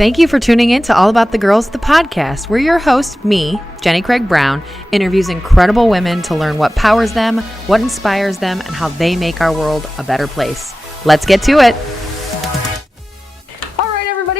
Thank you for tuning in to All About the Girls, the podcast, where your host, me, Jenny Craig Brown, interviews incredible women to learn what powers them, what inspires them, and how they make our world a better place. Let's get to it.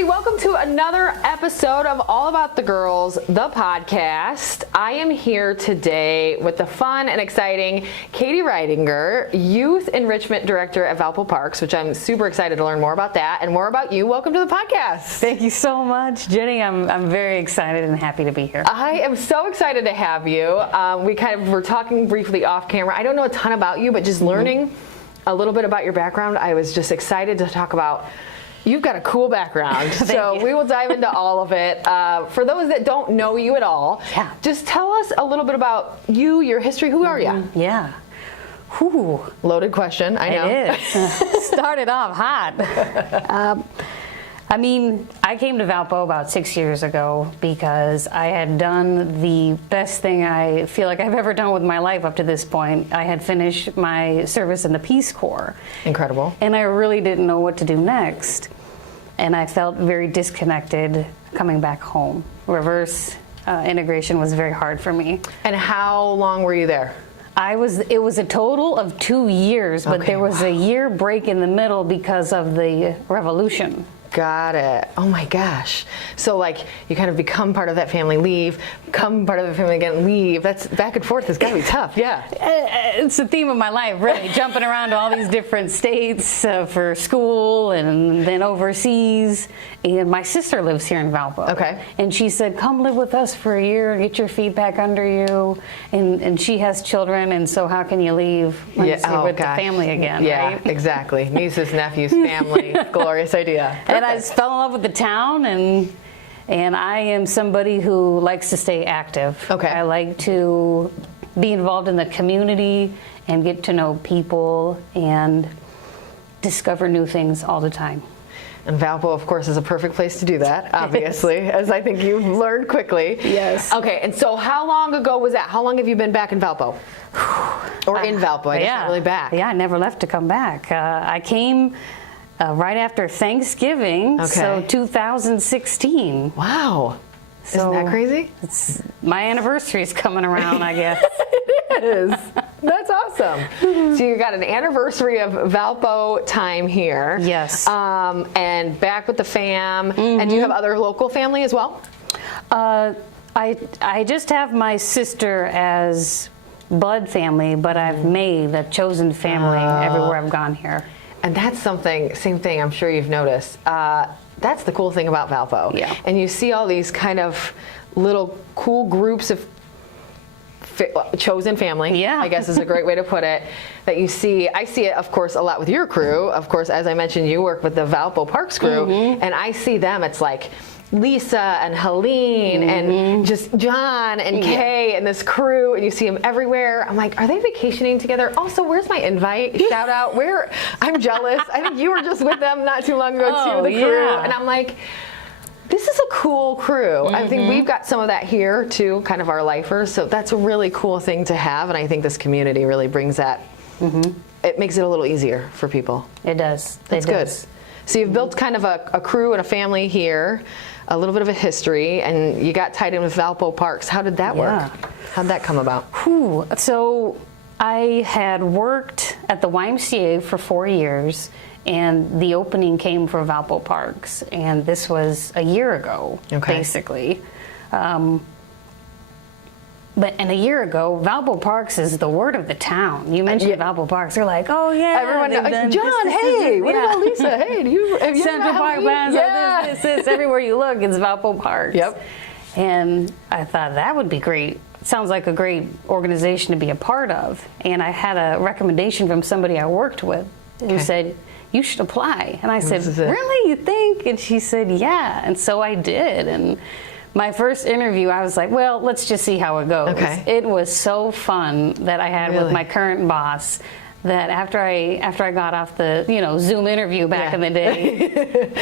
Welcome to another episode of All About the Girls, the podcast. I am here today with the fun and exciting Katie Reidinger, Youth Enrichment Director at Valpo Parks, which I'm super excited to learn more about that and more about you. Welcome to the podcast. Thank you so much, Jenny. I'm very excited and happy to be here. I am so excited to have you. We were talking briefly off camera. I don't know a ton about you, but just learning a little bit about your background, I was just excited to talk about. You've got a cool background, so we will dive into all of it. For those that don't know you at all, just tell us a little bit about you, your history. Who are you? Yeah. Whew. Loaded question, I know. It is. Started off hot. I came to Valpo about 6 years ago because I had done the best thing I feel like I've ever done with my life up to this point. I had finished my service in the Peace Corps. Incredible. And I really didn't know what to do next. And I felt very disconnected coming back home. Reverse integration was very hard for me. And how long were you there? It was a total of 2 years, but there was a year break in the middle because of the revolution. Got it. Oh my gosh. So you kind of become part of that family, leave, become part of the family again, leave. That's back and forth. It's got to be tough. Yeah. It's the theme of my life, really. Jumping around to all these different states for school and then overseas. And my sister lives here in Valpo. Okay. And she said, come live with us for a year, get your feet back under you. And she has children, and so how can you leave once you're with the family again, right? Exactly. Nieces, nephews, family. Glorious idea. And I just fell in love with the town, and I am somebody who likes to stay active. Okay. I like to be involved in the community and get to know people and discover new things all the time. And Valpo, of course, is a perfect place to do that, obviously, as I think you've learned quickly. Yes. Okay, and so how long ago was that? How long have you been back in Valpo? Or in Valpo, I guess not really back. Yeah, I never left to come back. I came right after Thanksgiving, so 2016. Wow. So isn't that crazy? My anniversary is coming around, I guess. It is. That's awesome. So you got an anniversary of Valpo time here. Yes. And back with the fam. And do you have other local family as well? I just have my sister as blood family, but I've made a chosen family everywhere I've gone here. And that's something, same thing I'm sure you've noticed. That's the cool thing about Valpo. Yeah. And you see all these kind of little cool groups of chosen family, I guess is a great way to put it, that you see. I see it, of course, a lot with your crew. Of course, as I mentioned, you work with the Valpo Parks crew, and I see them, it's like Lisa and Helene and just John and Kay and this crew, and you see them everywhere. I'm like, are they vacationing together? Also, where's my invite? Shout out. I'm jealous. I think you were just with them not too long ago too, the crew. And I'm like, this is a cool crew. I think we've got some of that here too, kind of our lifers. So that's a really cool thing to have, and I think this community really brings that. It makes it a little easier for people. It does. That's good. So you've built kind of a crew and a family here, a little bit of a history, and you got tied in with Valpo Parks. How did that work? How did that come about? So I had worked at the YMCA for 4 years, and the opening came for Valpo Parks, and this was a year ago, basically. But a year ago, Valpo Parks is the word of the town. You mentioned Valpo Parks, they're like, oh yeah, everyone. John, hey, what about Lisa? Hey, have you Central Park Plaza? This. Everywhere you look, it's Valpo Parks. Yep. And I thought that would be great. Sounds like a great organization to be a part of. And I had a recommendation from somebody I worked with who said, you should apply. And I said, really, you think? And she said, yeah. And so I did. And my first interview, I was like, well, let's just see how it goes. It was so fun that I had with my current boss that after I got off the Zoom interview back in the day,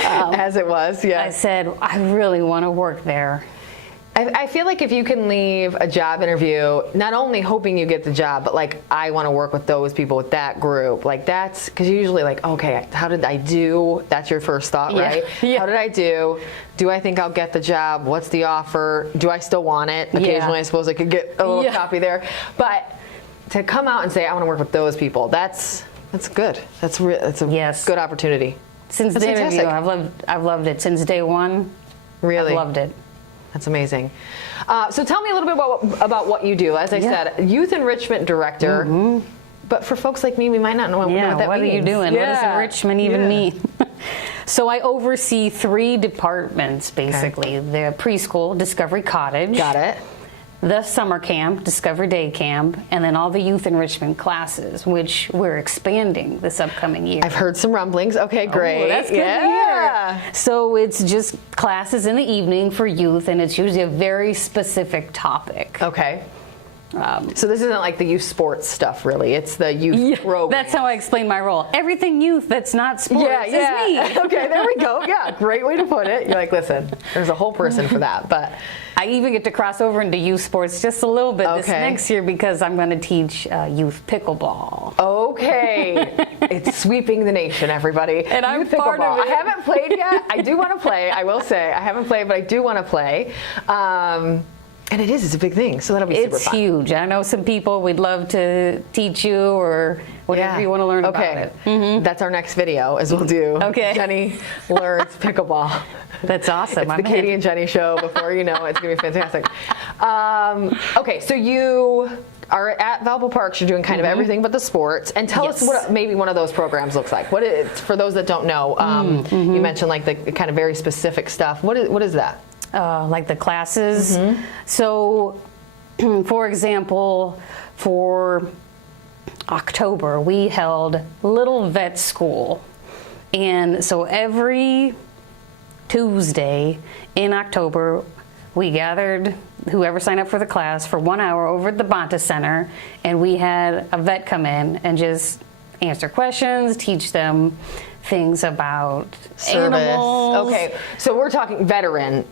as it was, I said, I really want to work there. I feel like if you can leave a job interview, not only hoping you get the job, but like, I want to work with those people, with that group. Like that's, because you're usually like, okay, how did I do? That's your first thought, right? Yeah. How did I do? Do I think I'll get the job? What's the offer? Do I still want it? Occasionally, I suppose I could get a little copy there. But to come out and say, I want to work with those people, that's good. That's a good opportunity. Since the interview, I've loved it. Since day one, really? I've loved it. That's amazing. So tell me a little bit about what you do. As I said, youth enrichment director. But for folks like me, we might not know what that means. What are you doing? What does enrichment even mean? So I oversee 3 departments, basically. The preschool, Discovery Cottage. Got it. The summer camp, Discovery Day Camp, and then all the youth enrichment classes, which we're expanding this upcoming year. I've heard some rumblings. Okay, great. Oh, that's good to hear. So it's just classes in the evening for youth, and it's usually a very specific topic. Okay. So this isn't like the youth sports stuff, really. It's the youth program. That's how I explain my role. Everything youth that's not sports is me. Okay, there we go. Yeah, great way to put it. You're like, listen, there's a whole person for that. But I even get to cross over into youth sports just a little bit this next year because I'm going to teach youth pickleball. Okay. It's sweeping the nation, everybody. And I'm part of it. I haven't played yet. I do want to play. I will say. I haven't played, but I do want to play. And it's a big thing, so that'll be super fun. It's huge. I know some people we'd love to teach you or whatever you want to learn about it. That's our next video, is we'll do Jenny learns pickleball. That's awesome. It's the Katie and Jenny show. Before you know it, it's going to be fantastic. Okay, so you are at Valpo Parks. You're doing kind of everything but the sports. And tell us what maybe one of those programs looks like. What is, for those that don't know, you mentioned like the kind of very specific stuff. What is that? Like the classes. So, for example, for October, we held Little Vet School. And so every Tuesday in October, we gathered whoever signed up for the class for 1 hour over at the Bonta Center, and we had a vet come in and just answer questions, teach them things about animals. Okay, so we're talking veterinarian.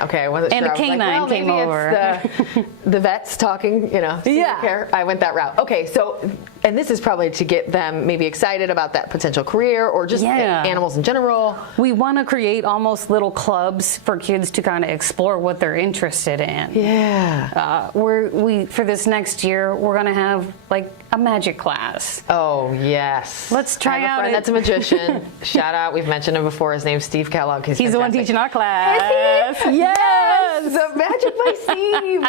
Okay, I wasn't and sure. a canine came over. It's the vets talking, care. I went that route. Okay, so, and this is probably to get them maybe excited about that potential career or just animals in general. We want to create almost little clubs for kids to kind of explore what they're interested in. Yeah. For this next year, we're going to have like a magic class. Oh, yes. Let's try I have out a friend that's a magician. Shout out. We've mentioned him before. His name's Steve Kellogg. He's the one teaching our class. Is he? Yes. The Magic by Steve.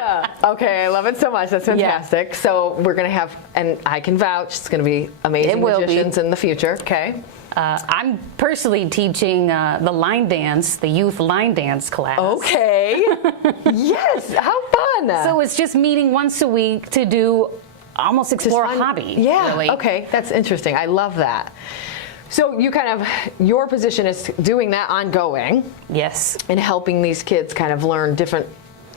Okay, I love it so much. That's fantastic. Yeah. So we're going to have, and I can vouch, it's going to be amazing magicians in the future. Okay. I'm personally teaching the line dance, the youth line dance class. Okay. Yes. How fun. So it's just meeting once a week to do almost explore a hobby. Yeah. Really. Okay. That's interesting. I love that. So you kind of, your position is doing that ongoing. Yes. And helping these kids kind of learn different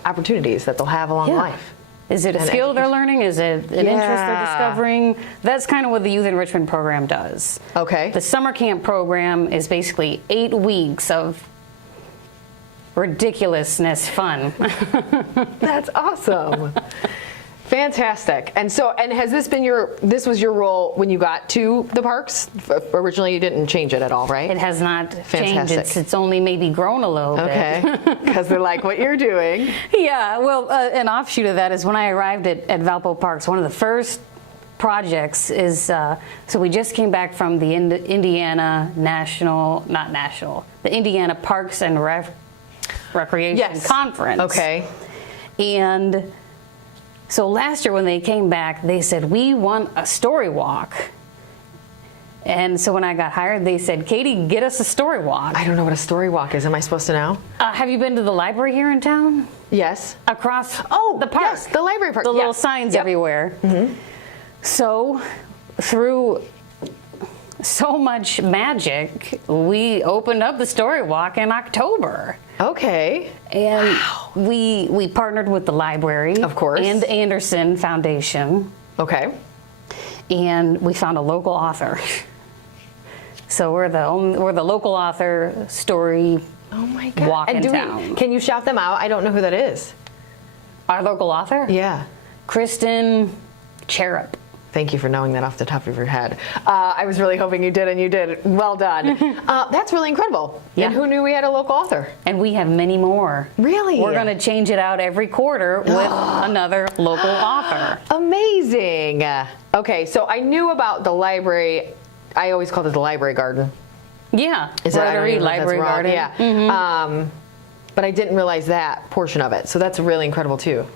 opportunities that they'll have along life. Is it a skill they're learning? Is it an interest they're discovering? That's kind of what the Youth Enrichment Program does. Okay. The summer camp program is basically 8 weeks of ridiculousness fun. That's awesome. Fantastic. And so, and has this been this was your role when you got to the parks? Originally you didn't change it at all, right? It has not changed. It's only maybe grown a little bit. Okay. Because they're like what you're doing. Yeah, well, an offshoot of that is when I arrived at Valpo Parks, one of the first projects is, so we just came back from the Indiana the Indiana Parks and Recreation Conference. Okay. And so last year when they came back, they said, we want a story walk. And so when I got hired, they said, Katie, get us a story walk. I don't know what a story walk is. Am I supposed to know? Have you been to the library here in town? Yes. Across the park. Yes, the library park. The little signs everywhere. Mm-hmm. So through so much magic, we opened up the story walk in October. Okay. And we partnered with the library, of course, and the Anderson Foundation. Okay. And we found a local author. So we're the local author story Oh my God. walk in town. Can you shout them out? I don't know who that is. Our local author? Yeah. Kristen Cherub. Thank you for knowing that off the top of your head. I was really hoping you did, and you did. Well done. That's really incredible. Yeah. And who knew we had a local author? And we have many more. Really? We're going to change it out every quarter with another local author. Amazing. Okay, so I knew about the library. I always called it the library garden. Yeah. Is that, Rotary Library Garden. Yeah. Mm-hmm. But I didn't realize that portion of it. So that's really incredible too.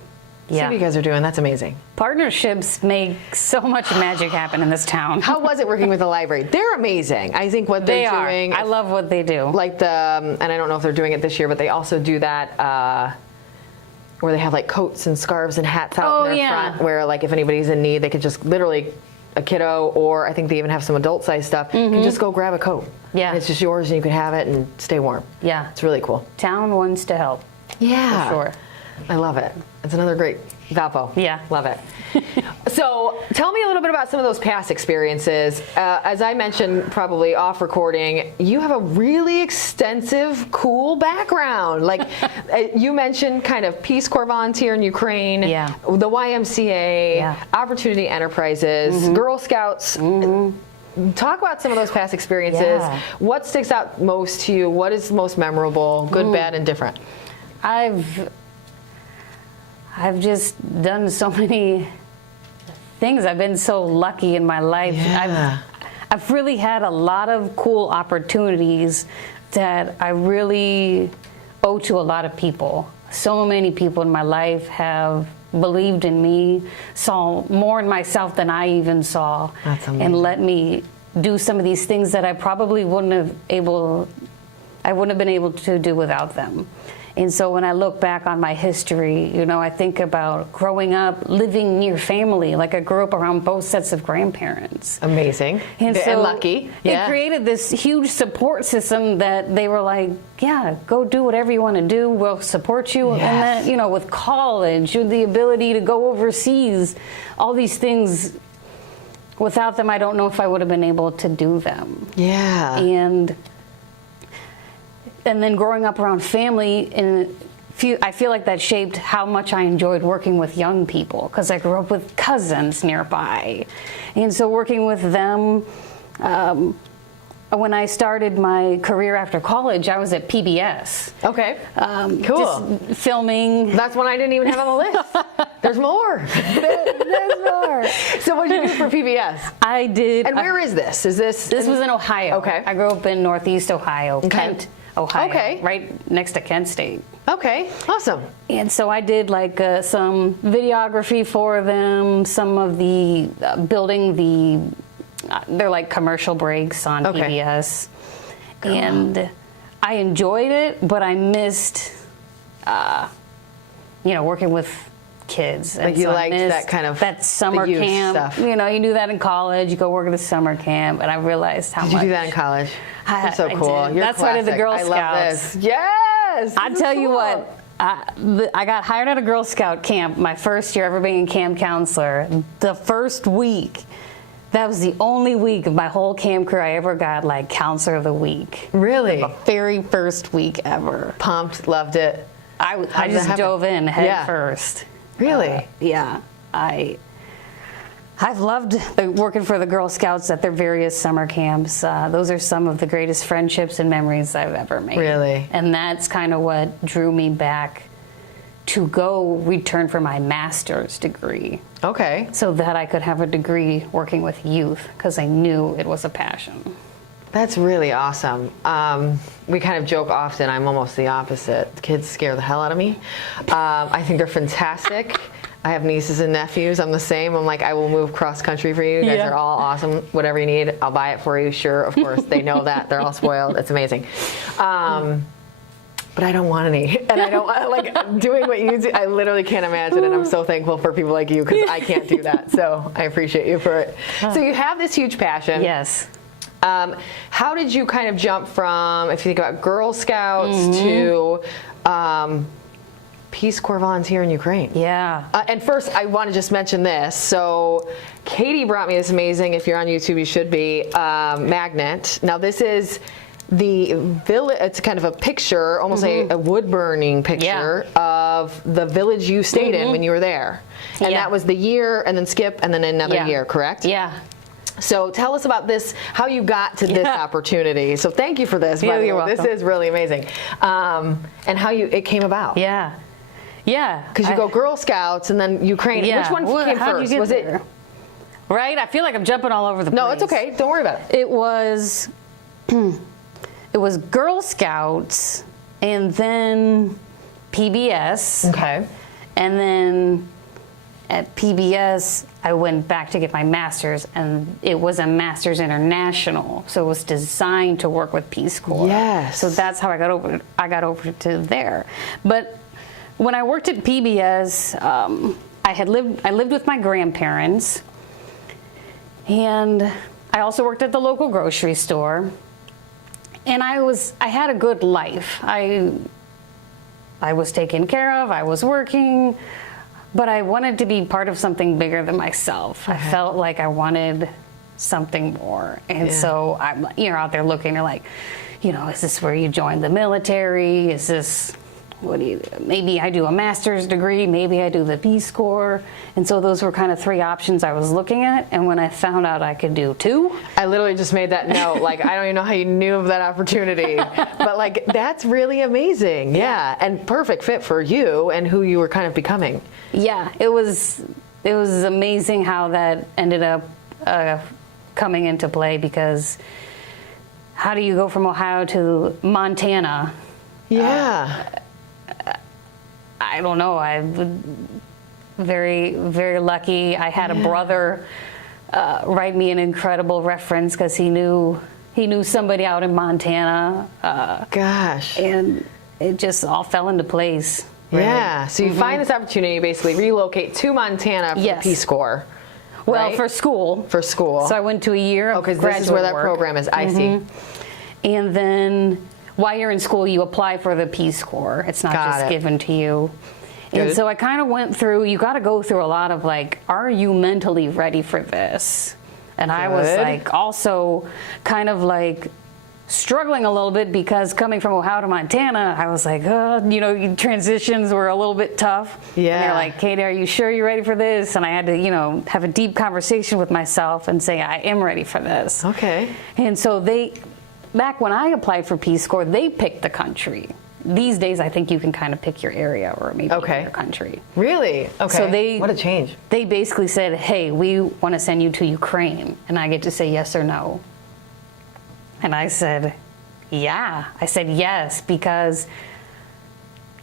See Yeah. what you guys are doing. That's amazing. Partnerships make so much magic happen in this town. How was it working with the library? They're amazing. I think what they're doing. I love what they do. Like and I don't know if they're doing it this year, but they also do that where they have like coats and scarves and hats out in their front, where like if anybody's in need, they could just literally, a kiddo, or I think they even have some adult size stuff, can just go grab a coat. Yeah. And it's just yours and you can have it and stay warm. Yeah. It's really cool. Town wants to help. Yeah. For sure. I love it. It's another great Valpo. Yeah. Love it. So tell me a little bit about some of those past experiences. As I mentioned, probably off recording, you have a really extensive, cool background. Like you mentioned kind of Peace Corps volunteer in Ukraine, the YMCA, Opportunity Enterprises, Girl Scouts. Talk about some of those past experiences. Yeah. What sticks out most to you? What is most memorable, good, bad, and different? I've just done so many things. I've been so lucky in my life. Yeah. I've really had a lot of cool opportunities that I really owe to a lot of people. So many people in my life have believed in me, saw more in myself than I even saw, and let me do some of these things that I probably wouldn't have been able to do without them. And so when I look back on my history, you know, I think about growing up, living near family. Like I grew up around both sets of grandparents. Amazing. And lucky. It created this huge support system that they were like, yeah, go do whatever you want to do. We'll support you. Yes. And then, you know, with college, the ability to go overseas, all these things, without them, I don't know if I would have been able to do them. Yeah. And then growing up around family, I feel like that shaped how much I enjoyed working with young people, because I grew up with cousins nearby. And so working with them, when I started my career after college, I was at PBS. Okay. Cool. Just filming. That's one I didn't even have on the list. There's more. There's more. So what did you do for PBS? I did. And where is this? This was in Ohio. Okay. I grew up in Northeast Ohio, Kent, Ohio. Okay. Right next to Kent State. Okay. Awesome. And so I did like some videography for them, some of the building they're like commercial breaks on PBS. Cool. And I enjoyed it, but I missed, working with kids. Like you liked that kind of that summer the youth camp stuff. You know, you do that in college. You go work at a summer camp, and I realized how much. Did you do that in college? You're so cool. You're That's why I did the Girl I Scouts. love this. Yes. I tell you what. I got hired at a Girl Scout camp my first year ever being a camp counselor. The first week, that was the only week of my whole camp career I ever got like counselor of the week. Really? The very first week ever. Pumped, loved it. I just dove in head first. Really? Yeah. I've loved working for the Girl Scouts at their various summer camps. Those are some of the greatest friendships and memories I've ever made. Really? And that's kind of what drew me back to go return for my master's degree. Okay. So that I could have a degree working with youth, because I knew it was a passion. That's really awesome. We kind of joke often, I'm almost the opposite. Kids scare the hell out of me. I think they're fantastic. I have nieces and nephews. I'm the same. I'm like, I will move cross country for you. You guys are all awesome. Whatever you need, I'll buy it for you. Sure, of course. They know that. They're all spoiled. It's amazing. But I don't want any. And I don't like doing what you do. I literally can't imagine. And I'm so thankful for people like you, because I can't do that. So I appreciate you for it. So you have this huge passion. Yes. How did you kind of jump from, if you think about Girl Scouts to Peace Corps volunteer in Ukraine? Yeah. And first, I want to just mention this. So Katie brought me this amazing, if you're on YouTube, you should be, magnet. Now this is the village, it's kind of a picture, almost a wood burning picture of the village you stayed in when you were there. And that was the year, and then skip, and then another year, correct? Yeah. So tell us about this, how you got to this opportunity. So thank you for this. You're welcome. This is really amazing. And how it came about. Yeah. Yeah. Because you go Girl Scouts and then Ukraine. Yeah. Which one came first? Was it? Right? I feel like I'm jumping all over the place. No, it's okay. Don't worry about it. It was Girl Scouts and then PBS. Okay. And then at PBS, I went back to get my master's, and it was a master's international, so it was designed to work with Peace Corps. Yes. So that's how I got over to there. But when I worked at PBS, I lived with my grandparents, and I also worked at the local grocery store, and I had a good life. I was taken care of. I was working. But I wanted to be part of something bigger than myself. I felt like I wanted something more. And so I'm, out there looking, you're like, is this where you join the military? Is this, maybe I do a master's degree, maybe I do the Peace Corps. And so those were kind of three options I was looking at. And when I found out I could do two. I literally just made that note. Like, I don't even know how you knew of that opportunity. But like, that's really amazing. Yeah. And perfect fit for you and who you were kind of becoming. Yeah, it was amazing how that ended up coming into play, because how do you go from Ohio to Montana? Yeah. I don't know. I'm very, very lucky. I had a brother write me an incredible reference because he knew somebody out in Montana. Gosh. And it just all fell into place. Really. Yeah, so you find this opportunity, basically relocate to Montana for the Peace Corps. Well, right? for school. For school. So I went to a year of because graduate this is where that work. program is. I see. And then while you're in school, you apply for the Peace Corps. It's not just given to you. Good. And so I kind of went through, you got to go through a lot of like, are you mentally ready for this? And I was like, also kind of like, struggling a little bit, because coming from Ohio to Montana, I was like, transitions were a little bit tough. Yeah. And they're like, Katie, are you sure you're ready for this? And I had to, have a deep conversation with myself and say, I am ready for this. Okay. And so back when I applied for Peace Corps, they picked the country. These days, I think you can kind of pick your area or maybe your country. Really? Okay. So what a change. They basically said, hey, we want to send you to Ukraine. And I get to say yes or no. And I said, yeah. I said yes, because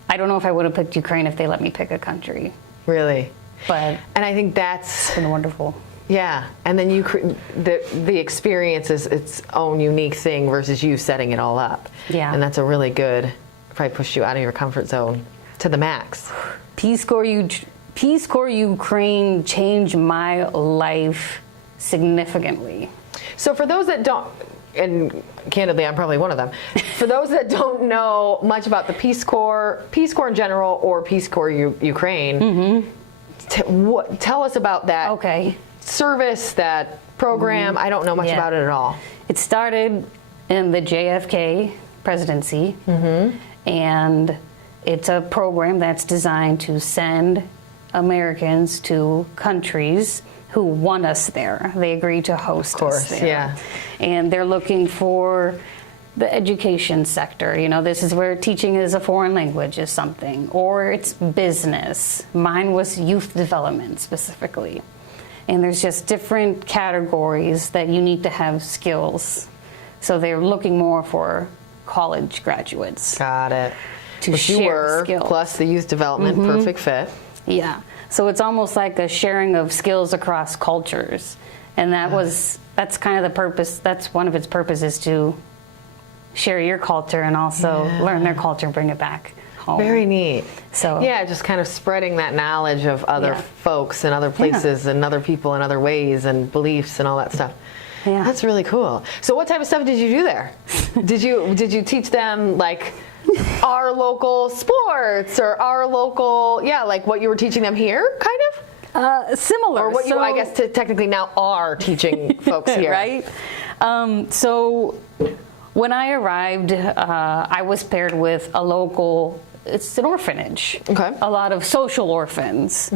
I don't know if I would have picked Ukraine if they let me pick a country. Really? And I think that's been wonderful. Yeah, and then the experience is its own unique thing versus you setting it all up. Yeah. And that's a really good, probably push you out of your comfort zone to the max. Peace Corps Ukraine changed my life significantly. So for those that don't, and candidly, I'm probably one of them. For those that don't know much about the Peace Corps in general, or Peace Corps Ukraine, tell us about that service, that program. I don't know much about it at all. It started in the JFK presidency, and it's a program that's designed to send Americans to countries who want us there. They agree to host us there. Yeah. And they're looking for the education sector. This is where teaching as a foreign language is something, or it's business. Mine was youth development specifically. And there's just different categories that you need to have skills. So they're looking more for college graduates. Got it. To Which share you were, skills. plus the youth development, perfect fit. Yeah. So it's almost like a sharing of skills across cultures. And that's kind of the purpose. That's one of its purposes, to share your culture and also learn their culture and bring it back home. Very neat. So yeah, just kind of spreading that knowledge of other folks and other places and other people and other ways and beliefs and all that stuff. Yeah. That's really cool. So what type of stuff did you do there? Did you teach them like our local sports or our local, like what you were teaching them here, kind of? Similar. Or what you, I guess, technically now are teaching folks here. Right? So When I arrived, I was paired with a local, it's an orphanage. Okay. A lot of social orphans,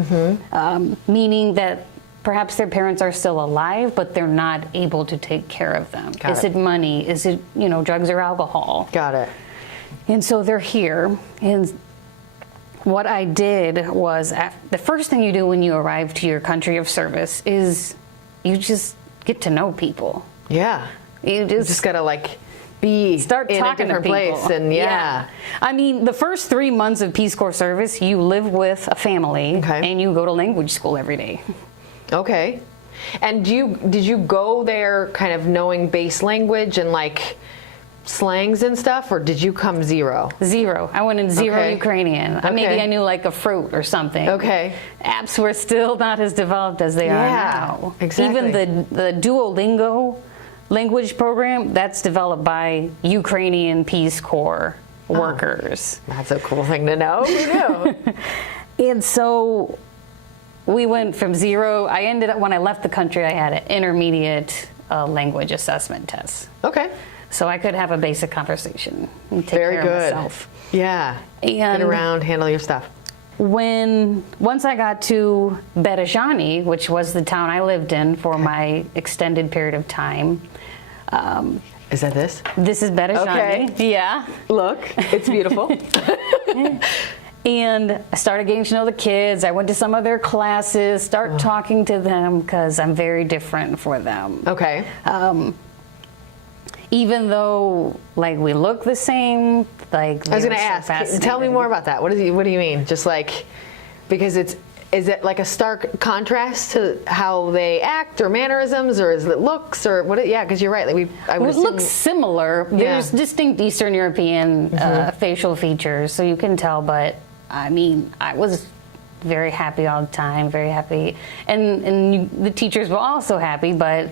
meaning that perhaps their parents are still alive, but they're not able to take care of them. Is it money? Is it, drugs or alcohol? Got it. And so they're here. And what I did was, the first thing you do when you arrive to your country of service is you just get to know people. Yeah. You just gotta start in talking a different to people. place, and I mean, the first 3 months of Peace Corps service, you live with a family, and you go to language school every day. Okay. And did you go there kind of knowing base language and slangs and stuff, or did you come zero? Zero. I went in zero Ukrainian. Maybe I knew a fruit or something. Okay. Apps were still not as developed as they are now. Exactly. Even the Duolingo language program, that's developed by Ukrainian Peace Corps workers. That's a cool thing to know. Who knew? And so we went from zero. I ended up, when I left the country, I had an intermediate language assessment test. Okay. So I could have a basic conversation and take Very care good. of myself. Yeah. And get around, handle your stuff. Once I got to Berezhany, which was the town I lived in for my extended period of time. Is that this? This is Berezhany. Okay. Yeah. Look, it's beautiful. And I started getting to know the kids. I went to some of their classes, talking to them, because I'm very different for them. Okay. Even though we look the same, I was going to ask. Tell me more about that. What do you mean? Just because is it like a stark contrast to how they act or mannerisms, or is it looks, or what? Yeah, because you're right. I would assume it looks similar. There's distinct Eastern European facial features, so you can tell. But I mean, I was very happy all the time, very happy, and the teachers were also happy, but.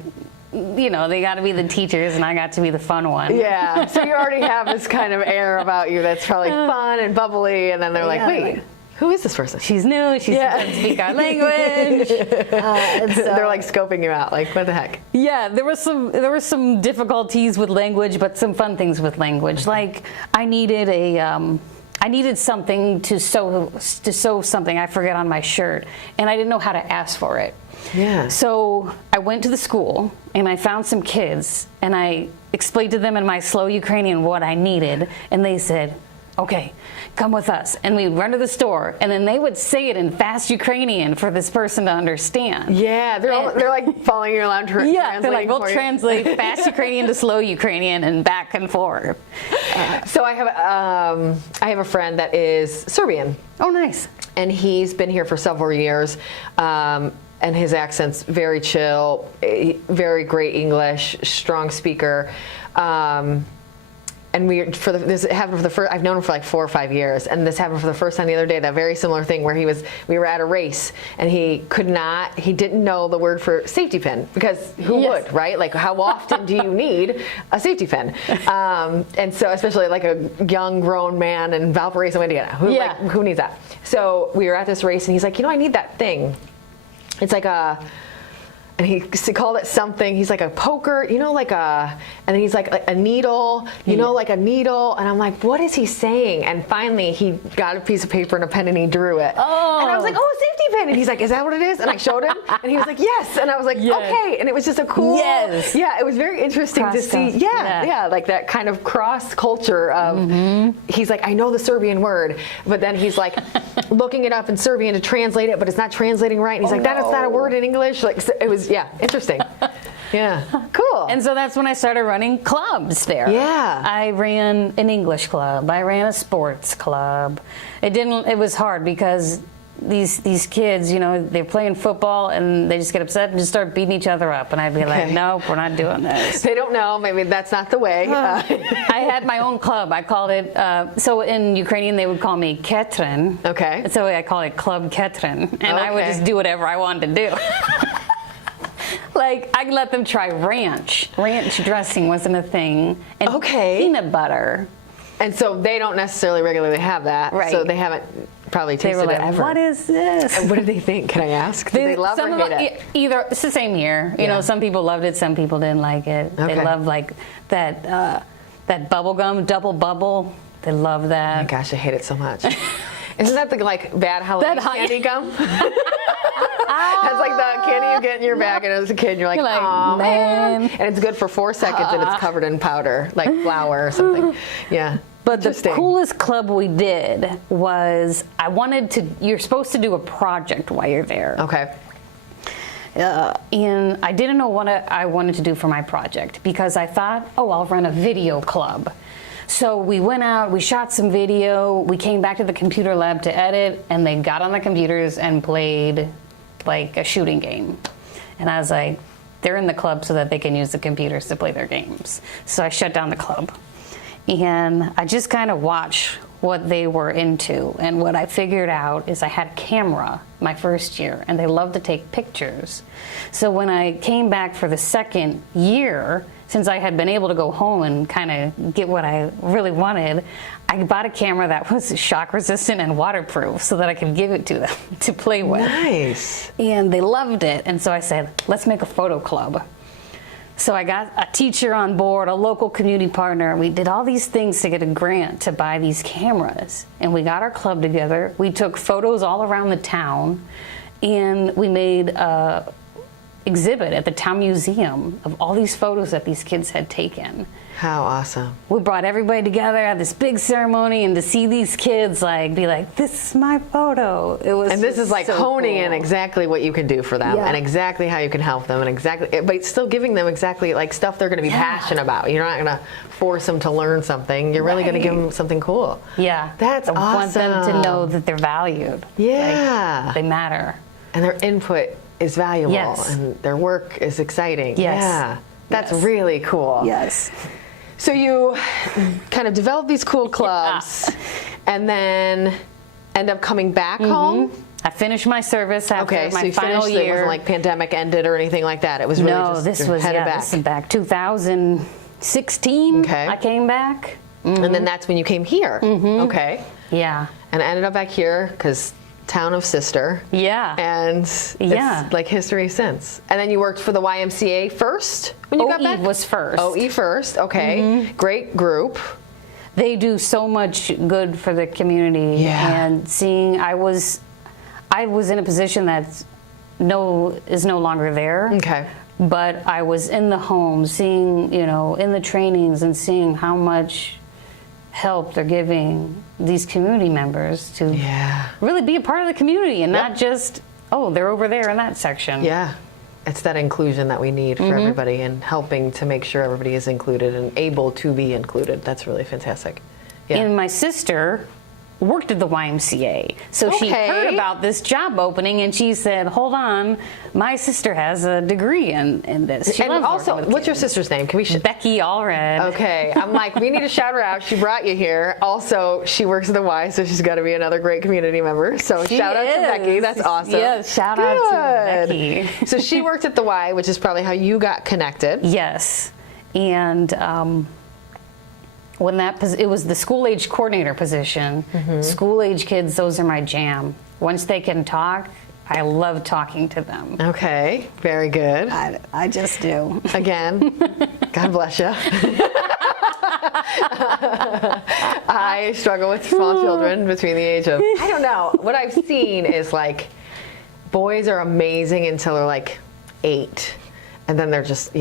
They got to be the teachers, and I got to be the fun one. Yeah, so you already have this kind of air about you that's probably fun and bubbly, and then they're wait, who is this person? She's new, she doesn't speak our language. And so, they're scoping you out, what the heck? Yeah, there were some difficulties with language, but some fun things with language. I needed something to sew something I forget on my shirt, and I didn't know how to ask for it. Yeah. So I went to the school and I found some kids and I explained to them in my slow Ukrainian what I needed, and they said, okay, come with us. And we'd run to the store, and then they would say it in fast Ukrainian for this person to understand. Yeah, they're following you around. Yeah, they're we'll translate fast Ukrainian to slow Ukrainian and back and forth. So I have a friend that is Serbian. Oh, nice. And he's been here for several years. And his accent's very chill, very great English, strong speaker. And this happened for the first. I've known him for 4 or 5 years, and this happened for the first time the other day. That very similar thing where we were at a race, and he didn't know the word for safety pin, because who would, right? How often do you need a safety pin? And so especially a young grown man in Valparaiso, Indiana, who needs that? So we were at this race, and he's like, I need that thing. It's and he called it something. He's a poker, and then he's a needle, a needle. And I'm what is he saying? And finally he got a piece of paper and a pen and he drew it. Oh. And I was a safety pin. And he's is that what it is? And I showed him, and he was yes. And I was okay. And it was just a cool, it was very interesting to see. Yeah, that kind of cross culture of, he's I know the Serbian word, but then he's looking it up in Serbian to translate it, but it's not translating right. And he's that's not a word in English. It was, interesting. Yeah, cool. And so that's when I started running clubs there. Yeah. I ran an English club. I ran a sports club. It was hard because these kids, they're playing football and they just get upset and just start beating each other up. And I'd be nope, we're not doing this. They don't know. Maybe that's not the way. I had my own club. I called it, so in Ukrainian they would call me Ketrin. Okay. So I call it Club Ketrin. And I would just do whatever I wanted to do. I let them try ranch. Ranch dressing wasn't a thing. And peanut butter. And so they don't necessarily regularly have that. Right. So they haven't probably tasted it ever. What is this? And what did they think? Can I ask? Did they love or hate it? Either, it's the same here. Some people loved it, some people didn't like it. Okay. They loved that that bubble gum, double bubble. They love that. Oh my gosh, I hate it so much. Isn't that the like bad Halloween candy gum? That's like the candy you get in your bag, and as a kid, you're like, oh man. And it's good for 4 seconds, and it's covered in powder, like flour or something. Yeah. But the coolest club we did was you're supposed to do a project while you're there. Okay. And I didn't know what I wanted to do for my project because I thought, I'll run a video club. So we went out, we shot some video, we came back to the computer lab to edit, and they got on the computers and played like a shooting game. And I was like, they're in the club so that they can use the computers to play their games. So I shut down the club. And I just kind of watched what they were into. And what I figured out is I had a camera my first year, and they love to take pictures. So when I came back for the second year, since I had been able to go home and kind of get what I really wanted, I bought a camera that was shock resistant and waterproof so that I could give it to them to play with. Nice. And they loved it. And so I said, let's make a photo club. So I got a teacher on board, a local community partner. We did all these things to get a grant to buy these cameras. And we got our club together. We took photos all around the town, and we made a exhibit at the town museum of all these photos that these kids had taken. How awesome. We brought everybody together at this big ceremony, and to see these kids be like, this is my photo. It was. And this is like so honing cool. in exactly what you can do for them, and exactly how you can help them, and but still giving them exactly like stuff they're going to be passionate about. You're not going to force them to learn something. You're really going to give them something cool. Yeah. That's awesome. I want them to know that they're valued. Yeah. Like, they matter. And their input is valuable, and their work is exciting. Yes. Yeah. That's really cool. Yes. So you kind of develop these cool clubs, and then end up coming back home. I finished my service after my so final year. It wasn't like pandemic ended or anything like that. It was really just this was headed back. This is back 2016. Okay. I came back. And then that's when you came here. Okay. Yeah. And I ended up back here because town of sister. Yeah. And it's like history since. And then you worked for the YMCA first when you got back? OE was first. OE first. Okay. Great group. They do so much good for the community. Yeah. And I was in a position that is no longer there. Okay. But I was in the home, seeing, in the trainings, and seeing how much help they're giving these community members to really be a part of the community, and not just, they're over there in that section. Yeah. It's that inclusion that we need for everybody, and helping to make sure everybody is included and able to be included. That's really fantastic. Yeah. And my sister worked at the YMCA, so she heard about this job opening, and she said, hold on, my sister has a degree in this. She and also, what's your sister's name? Can we Becky Allred. Okay, I'm like, we need to shout her out. She brought you here. Also, she works at the Y, so she's got to be another great community member. So shout out to Becky. That's awesome. Yes, shout out to Becky. So she worked at the Y, which is probably how you got connected. Yes, and when it was the school age coordinator position. School age kids, those are my jam. Once they can talk, I love talking to them. Okay, very good. I just do. Again, God bless you. I struggle with small children between the age of, I don't know, what I've seen is like, boys are amazing until they're like 8, and then they're just,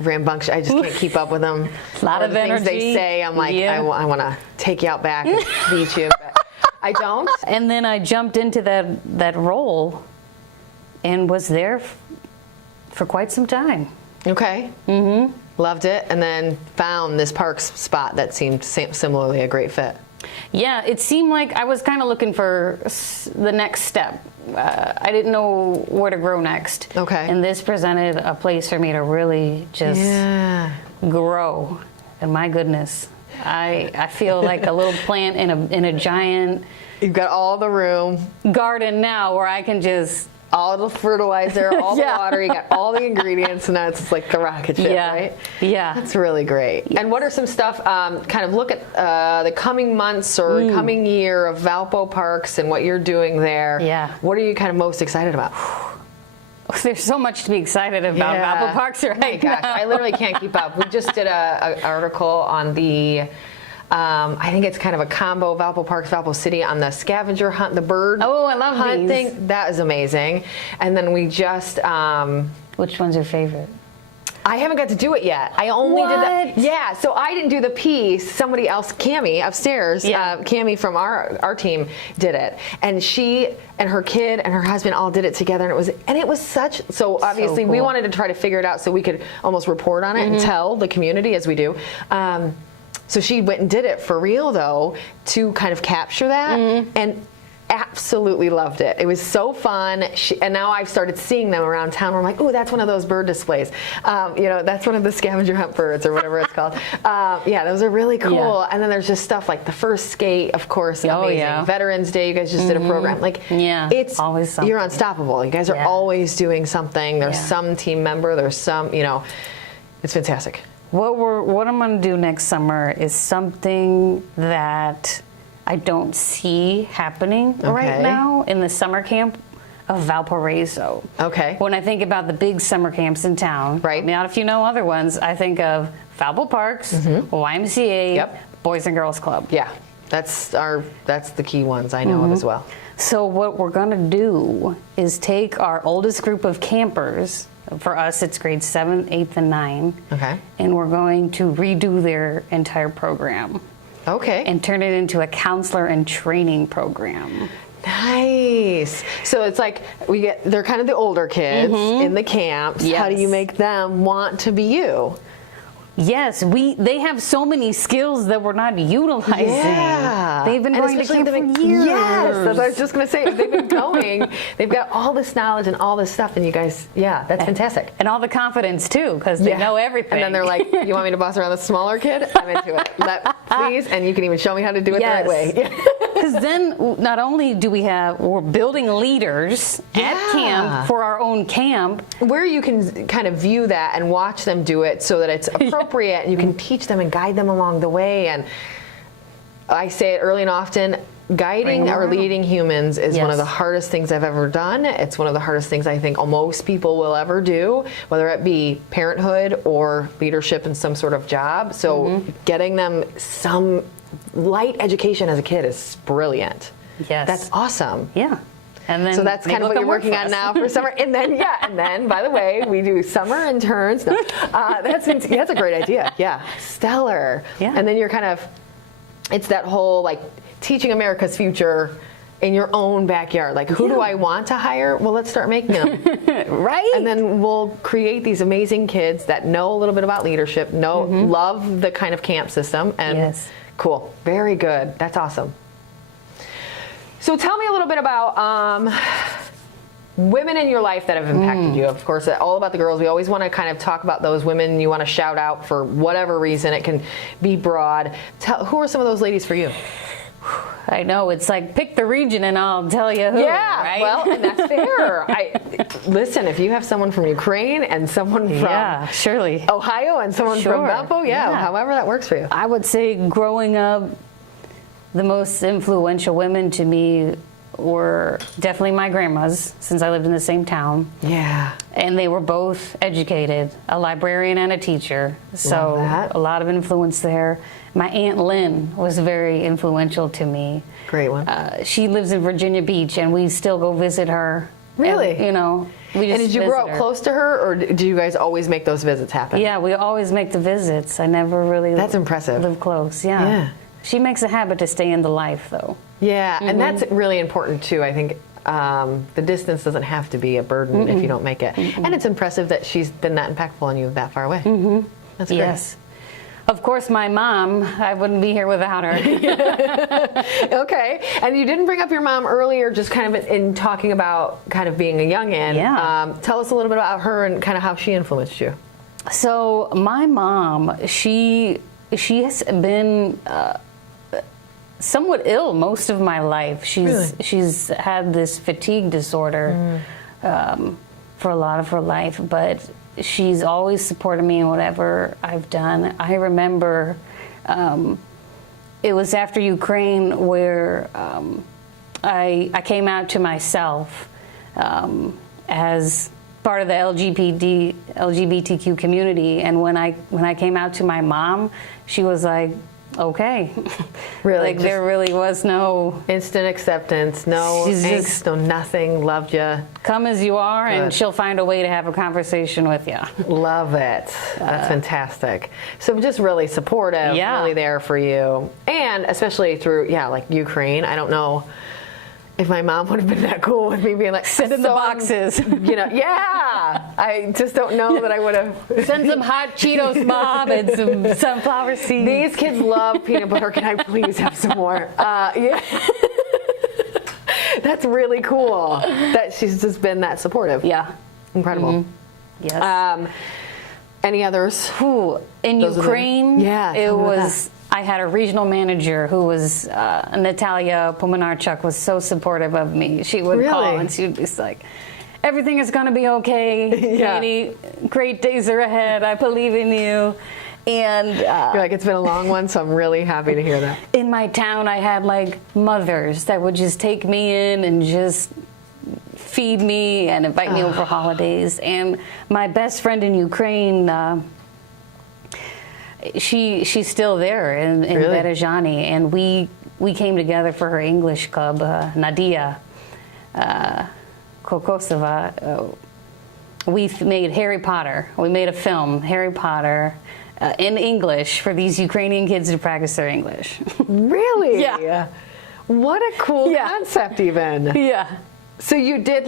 rambunctious. I just can't keep up with them. A lot of energy. Things they say, I'm like, I want to take you out back and beat you. But I don't. And then I jumped into that role and was there for quite some time. Okay. Loved it, and then found this Parks spot that seemed similarly a great fit. Yeah, it seemed like I was kind of looking for the next step. I didn't know where to grow next. Okay. And this presented a place for me to really just grow. And my goodness, I feel like a little plant in a giant. You've got all the room. Garden now where I can just. All the fertilizer, all the water, you got all the ingredients, and now it's like the rocket ship, right? Yeah. That's really great. Yes. And what are some stuff, kind of look at the coming months or coming year of Valpo Parks and what you're doing there. Yeah. What are you kind of most excited about? There's so much to be excited about Valpo Parks right my gosh, now. I literally can't keep up. We just did a article on the, I think it's kind of a combo, Valpo Parks, Valpo City, on the scavenger hunt, the bird I love hunt these. thing. That is amazing. And then we just... Which one's your favorite? I haven't got to do it yet. I only did that. Yeah, so I didn't do the piece. Somebody else, Cammie, upstairs, Cammie from our team did it. And she and her kid and her husband all did it together, and it was such, so obviously we wanted to try to figure it out so we could almost report on it and tell the community as we do. So she went and did it for real, though, to kind of capture that, and absolutely loved it. It was so fun. And now I've started seeing them around town where I'm like, ooh, that's one of those bird displays. That's one of the scavenger hunt birds or whatever it's called. Those are really cool. Yeah. And then there's just stuff like the first skate, of course, amazing. Yeah. Veterans Day, you guys just did a program. Like, it's always something. You're unstoppable. You guys are always doing something. There's some team member, there's some, it's fantastic. What I'm going to do next summer is something that I don't see happening right now in the summer camp of Valparaiso. Okay. When I think about the big summer camps in town, right? Now, if you know other ones, I think of Valpo Parks, YMCA, Boys and Girls Club. Yeah, that's the key ones I know of as well. So what we're going to do is take our oldest group of campers. For us, it's grades 7, 8, and 9. Okay. And we're going to redo their entire program. Okay. And turn it into a counselor and training program. Nice. So it's like they're kind of the older kids in the camps. Yes. How do you make them want to be you? Yes, they have so many skills that we're not utilizing. Yeah. They've been going to camp for years. Yes, that's what I was just going to say. They've been going. They've got all this knowledge and all this stuff, and you guys, that's fantastic. And all the confidence, too, because they know everything. And then they're like, you want me to boss around the smaller kid? I'm into it. Please, and you can even show me how to do it the right way. Because then not only we're building leaders at camp for our own camp. Where you can kind of view that and watch them do it so that it's appropriate and you can teach them and guide them along the way. And I say it early and often, guiding or leading humans is one of the hardest things I've ever done. It's one of the hardest things I think most people will ever do, whether it be parenthood or leadership in some sort of job. So getting them some light education as a kid is brilliant. Yes. That's awesome. Yeah. And then so that's kind of what you're working on now for summer. And then, by the way, we do summer interns. No, that's a great idea. Yeah. Stellar. Yeah. And then you're kind of, it's that whole like teaching America's future in your own backyard. Like, who do I want to hire? Well, let's start making them. Right. And then we'll create these amazing kids that know a little bit about leadership, love the kind of camp system. And cool. Very good. That's awesome. So tell me a little bit about women in your life that have impacted you. Of course, all about the girls. We always want to kind of talk about those women you want to shout out for whatever reason. It can be broad. Who are some of those ladies for you? I know, it's like pick the region and I'll tell you who. Yeah, right? well, and that's fair. Listen, if you have someone from Ukraine and someone from surely Ohio and someone from Valpo, however that works for you. I would say growing up, the most influential women to me were definitely my grandmas, since I lived in the same town. Yeah. And they were both educated, a librarian and a teacher. So a lot of influence there. My Aunt Lynn was very influential to me. Great one. She lives in Virginia Beach, and we still go visit her. Really? And, we just did you grow up close to her, or do you guys always make those visits happen? Yeah, we always make the visits. I never really That's impressive. live close. Yeah. She makes a habit to stay in the life, though. Yeah, and that's really important, too. I think the distance doesn't have to be a burden if you don't make it. And it's impressive that she's been that impactful on you that far away. That's great. Yes. Of course, my mom, I wouldn't be here without her. Okay. And you didn't bring up your mom earlier, just kind of in talking about kind of being a youngin'. Yeah. Tell us a little bit about her and kind of how she influenced you. So my mom, she has been somewhat ill most of my life. She's had this fatigue disorder for a lot of her life, but she's always supported me in whatever I've done. I remember it was after Ukraine where I came out to myself as part of the LGBTQ community, and when I came out to my mom, she was like, okay. Really? Like, there really was no instant acceptance, no angst, no nothing, loved you. Come as you are, and she'll find a way to have a conversation with you. Love it. That's fantastic. So just really supportive, really there for you. And especially through, like Ukraine. I don't know if my mom would have been that cool with me being like, send in the boxes. I just don't know that I would have. Send some hot Cheetos, Mom, and some sunflower seeds. These kids love peanut butter. Can I please have some more? That's really cool that she's just been that supportive. Yeah. Incredible. Yes. Any others? In Ukraine, it was... I had a regional manager who was Natalia Pominarchuk, was so supportive of me. She would call and she would be like, everything is going to be okay. Katie, great days are ahead. I believe in you. And you're like, it's been a long one, so I'm really happy to hear that. In my town, I had like mothers that would just take me in and just feed me and invite me over for holidays. And my best friend in Ukraine, she's still there in Berezhany, and we came together for her English club, Nadia Kokosova. We made Harry Potter. We made a film, Harry Potter, in English for these Ukrainian kids to practice their English. Really? Yeah. What a cool concept, even. Yeah. So you did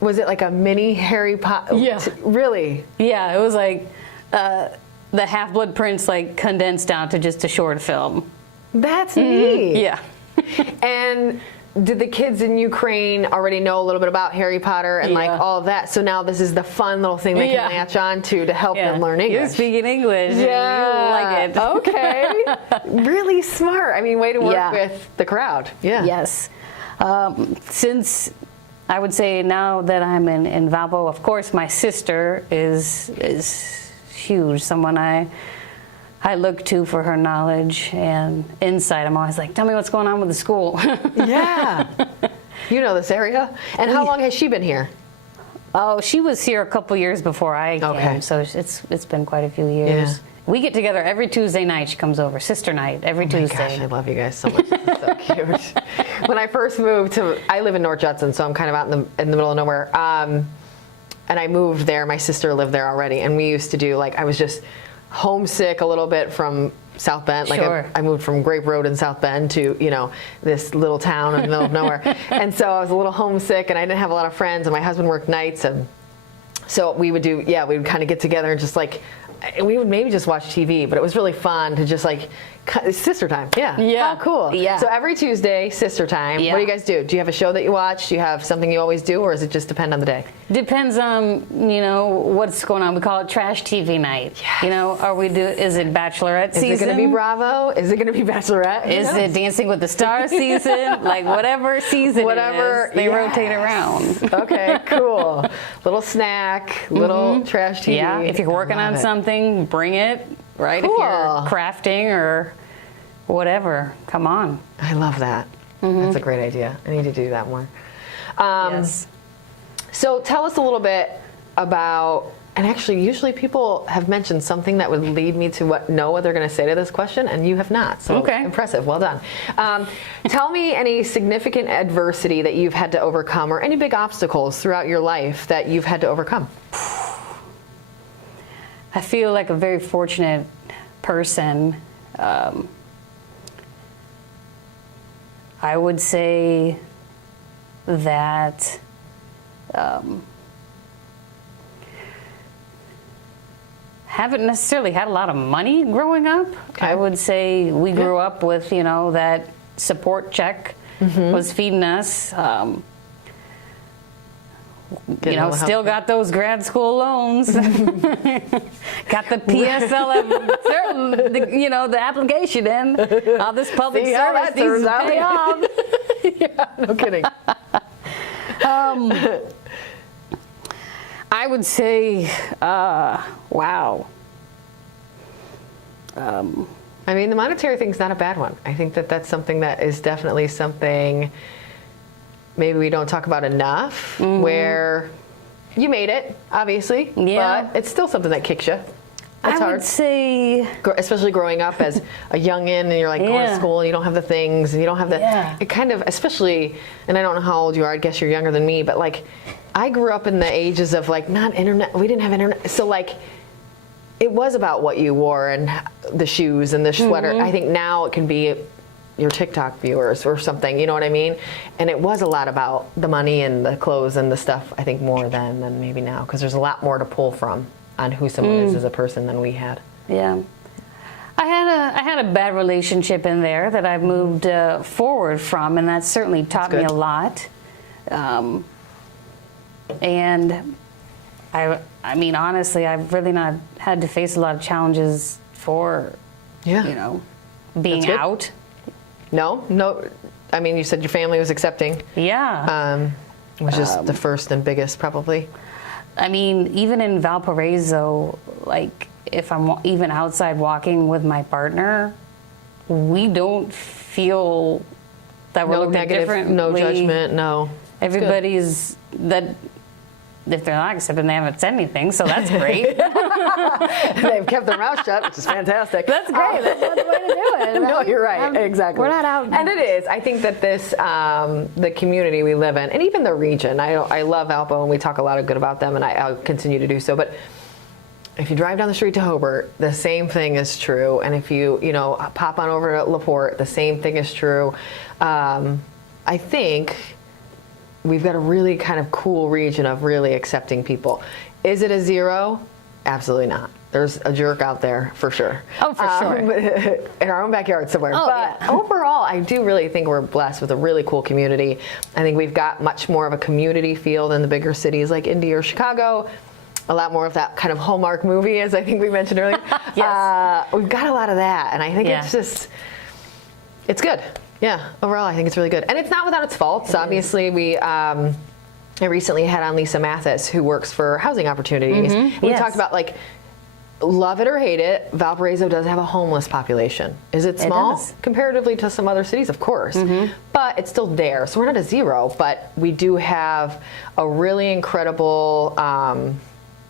was it like a mini Harry Potter? Yeah. Really? Yeah, it was like the Half-Blood Prince condensed down to just a short film. That's neat. Yeah. And did the kids in Ukraine already know a little bit about Harry Potter and all of that? So now this is the fun little thing they can latch on to help them learn English. You're speaking English. Yeah. And you like it. Okay. Really smart. I mean, way to work with the crowd. Yeah. Yes. Since I would say now that I'm in Valpo, of course, my sister is huge. Someone I look to for her knowledge and insight. I'm always like, tell me what's going on with the school. Yeah. You know this area. And how long has she been here? Oh, she was here a couple years before I came, so it's been quite a few years. Yeah. We get together every Tuesday night. She comes over, sister night, every Tuesday. Gosh, I love you guys so much. This is so cute. When I first moved I live in North Judson, so I'm kind of out in the middle of nowhere. And I moved there. My sister lived there already, and we used to do I was just homesick a little bit from South Bend. I moved from Grape Road in South Bend to this little town in the middle of nowhere, and so I was a little homesick, and I didn't have a lot of friends, and my husband worked nights, and so we would we would kind of get together and just we would maybe just watch TV, but it was really fun to just sister time. Yeah. How cool. Yeah. So every Tuesday, sister time. Yeah. What do you guys do? Do you have a show that you watch? Do you have something you always do, or does it just depend on the day? Depends on, what's going on. We call it trash TV night. Yes. Is it Bachelorette season? Is it going to be Bravo? Is it going to be Bachelorette? Is it Dancing with the Stars season? Whatever season it is, they rotate around. Okay, cool. Little snack, little trash TV. Yeah, if you're working on something, bring it. Right? Cool. If you're crafting or whatever, come on. I love that. That's a great idea. I need to do that more. Yes. So tell us a little bit about, and actually usually people have mentioned something that would lead me to know what they're going to say to this question, and you have not. So impressive. Well done. Tell me any significant adversity that you've had to overcome, or any big obstacles throughout your life that you've had to overcome. I feel like a very fortunate person. I would say that haven't necessarily had a lot of money growing up. Okay. I would say we grew up with, that support check was feeding us. Still got those grad school loans. Got the PSL, the application in. All this public service needs to pay off. Yeah, no kidding. I would say, wow. The monetary thing's not a bad one. I think that's something that is definitely something maybe we don't talk about enough, where you made it, obviously. Yeah. But it's still something that kicks you. That's I hard. would say, Especially growing up as a youngin', and you're like going to school and you don't have the things and you don't have the, it kind of, especially, and I don't know how old you are, I guess you're younger than me, but like I grew up in the ages of like not internet, we didn't have internet, so like it was about what you wore and the shoes and the sweater. I think now it can be your TikTok viewers or something, you know what I mean? And it was a lot about the money and the clothes and the stuff, I think more then than maybe now, because there's a lot more to pull from on who someone is as a person than we had. Yeah. I had a bad relationship in there that I've moved forward from, and that certainly taught me a lot. And I mean, honestly, I've really not had to face a lot of challenges for, you know, being out. No. I mean, you said your family was accepting. Yeah. Which is the first and biggest, probably. I mean, even in Valparaiso, like if I'm even outside walking with my partner, we don't feel that we're looked at differently. No judgment, no. Everybody's that. If they're not accepting, they haven't said anything, so that's great. They've kept their mouth shut, which is fantastic. That's great. That's not the way to do it. No, you're right. Exactly. We're not out. And it is. I think that this, the community we live in, and even the region, I love Valpo, and we talk a lot of good about them, and I'll continue to do so. But if you drive down the street to Hobart, the same thing is true. And if you pop on over to LaPorte, the same thing is true. I think we've got a really kind of cool region of really accepting people. Is it a zero? Absolutely not. There's a jerk out there for sure. Oh, for sure. In our own backyard somewhere. Oh, but overall, I do really think we're blessed with a really cool community. I think we've got much more of a community feel than the bigger cities like Indy or Chicago. A lot more of that kind of Hallmark movie, as I think we mentioned earlier. Yes. We've got a lot of that, and I think it's good. Yeah, overall, I think it's really good. And it's not without its faults. Obviously, I recently had on Lisa Mathis, who works for Housing Opportunities. And we talked about, like, love it or hate it, Valparaiso does have a homeless population. Is it small? Comparatively to some other cities, of course. But it's still there. So we're not a zero, but we do have a really incredible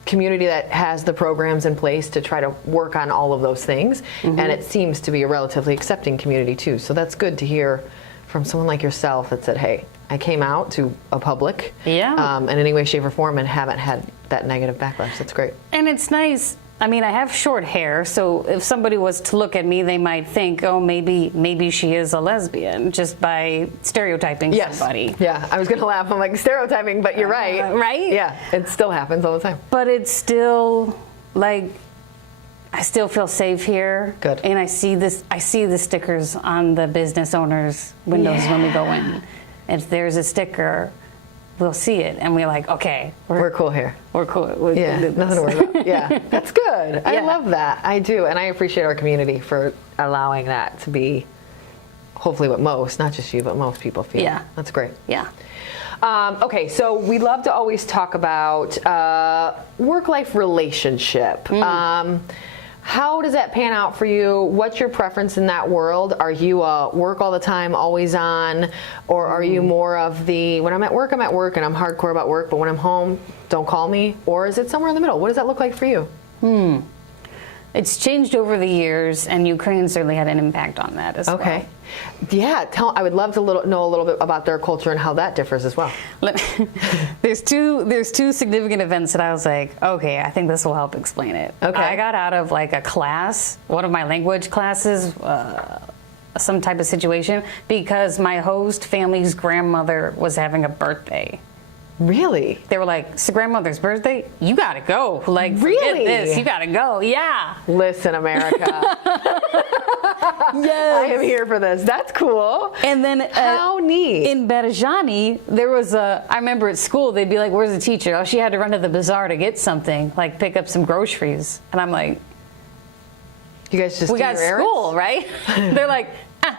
community that has the programs in place to try to work on all of those things. And it seems to be a relatively accepting community too. So that's good to hear from someone like yourself that said, hey, I came out to a public in any way, shape, or form and haven't had that negative backlash. That's great. And it's nice. I mean, I have short hair, so if somebody was to look at me, they might think, oh, maybe she is a lesbian, just by stereotyping somebody. Yeah, I was going to laugh. I'm like, stereotyping, but you're right. Right? Yeah, it still happens all the time. But it's still, like, I still feel safe here. Good. And I see the stickers on the business owners' windows when we go in. If there's a sticker, we'll see it, and we're like, okay, we're cool here. We're cool. Nothing to worry about. Yeah, that's good. I love that. I do, and I appreciate our community for allowing that to be, hopefully, what most, not just you, but most people feel. Yeah, that's great. Yeah. Okay, so we love to always talk about work-life relationship. How does that pan out for you? What's your preference in that world? Are you work all the time, always on? Or are you more of the, when I'm at work and I'm hardcore about work, but when I'm home, don't call me? Or is it somewhere in the middle? What does that look like for you? It's changed over the years, and Ukraine certainly had an impact on that as well. Okay. Yeah, I would love to know a little bit about their culture and how that differs as well. There's two significant events that I was like, okay, I think this will help explain it. Okay. I got out of like a class, one of my language classes, some type of situation, because my host family's grandmother was having a birthday. Really? They were like, it's the grandmother's birthday? You gotta go. Like, really? Forget this. You gotta go. Yeah. Listen, America. Yes. I am here for this. That's cool. And then how neat. In Berejani, there was I remember at school, they'd be like, where's the teacher? Oh, she had to run to the bazaar to get something, like pick up some groceries. And I'm like, you guys just we got school, right? They're like,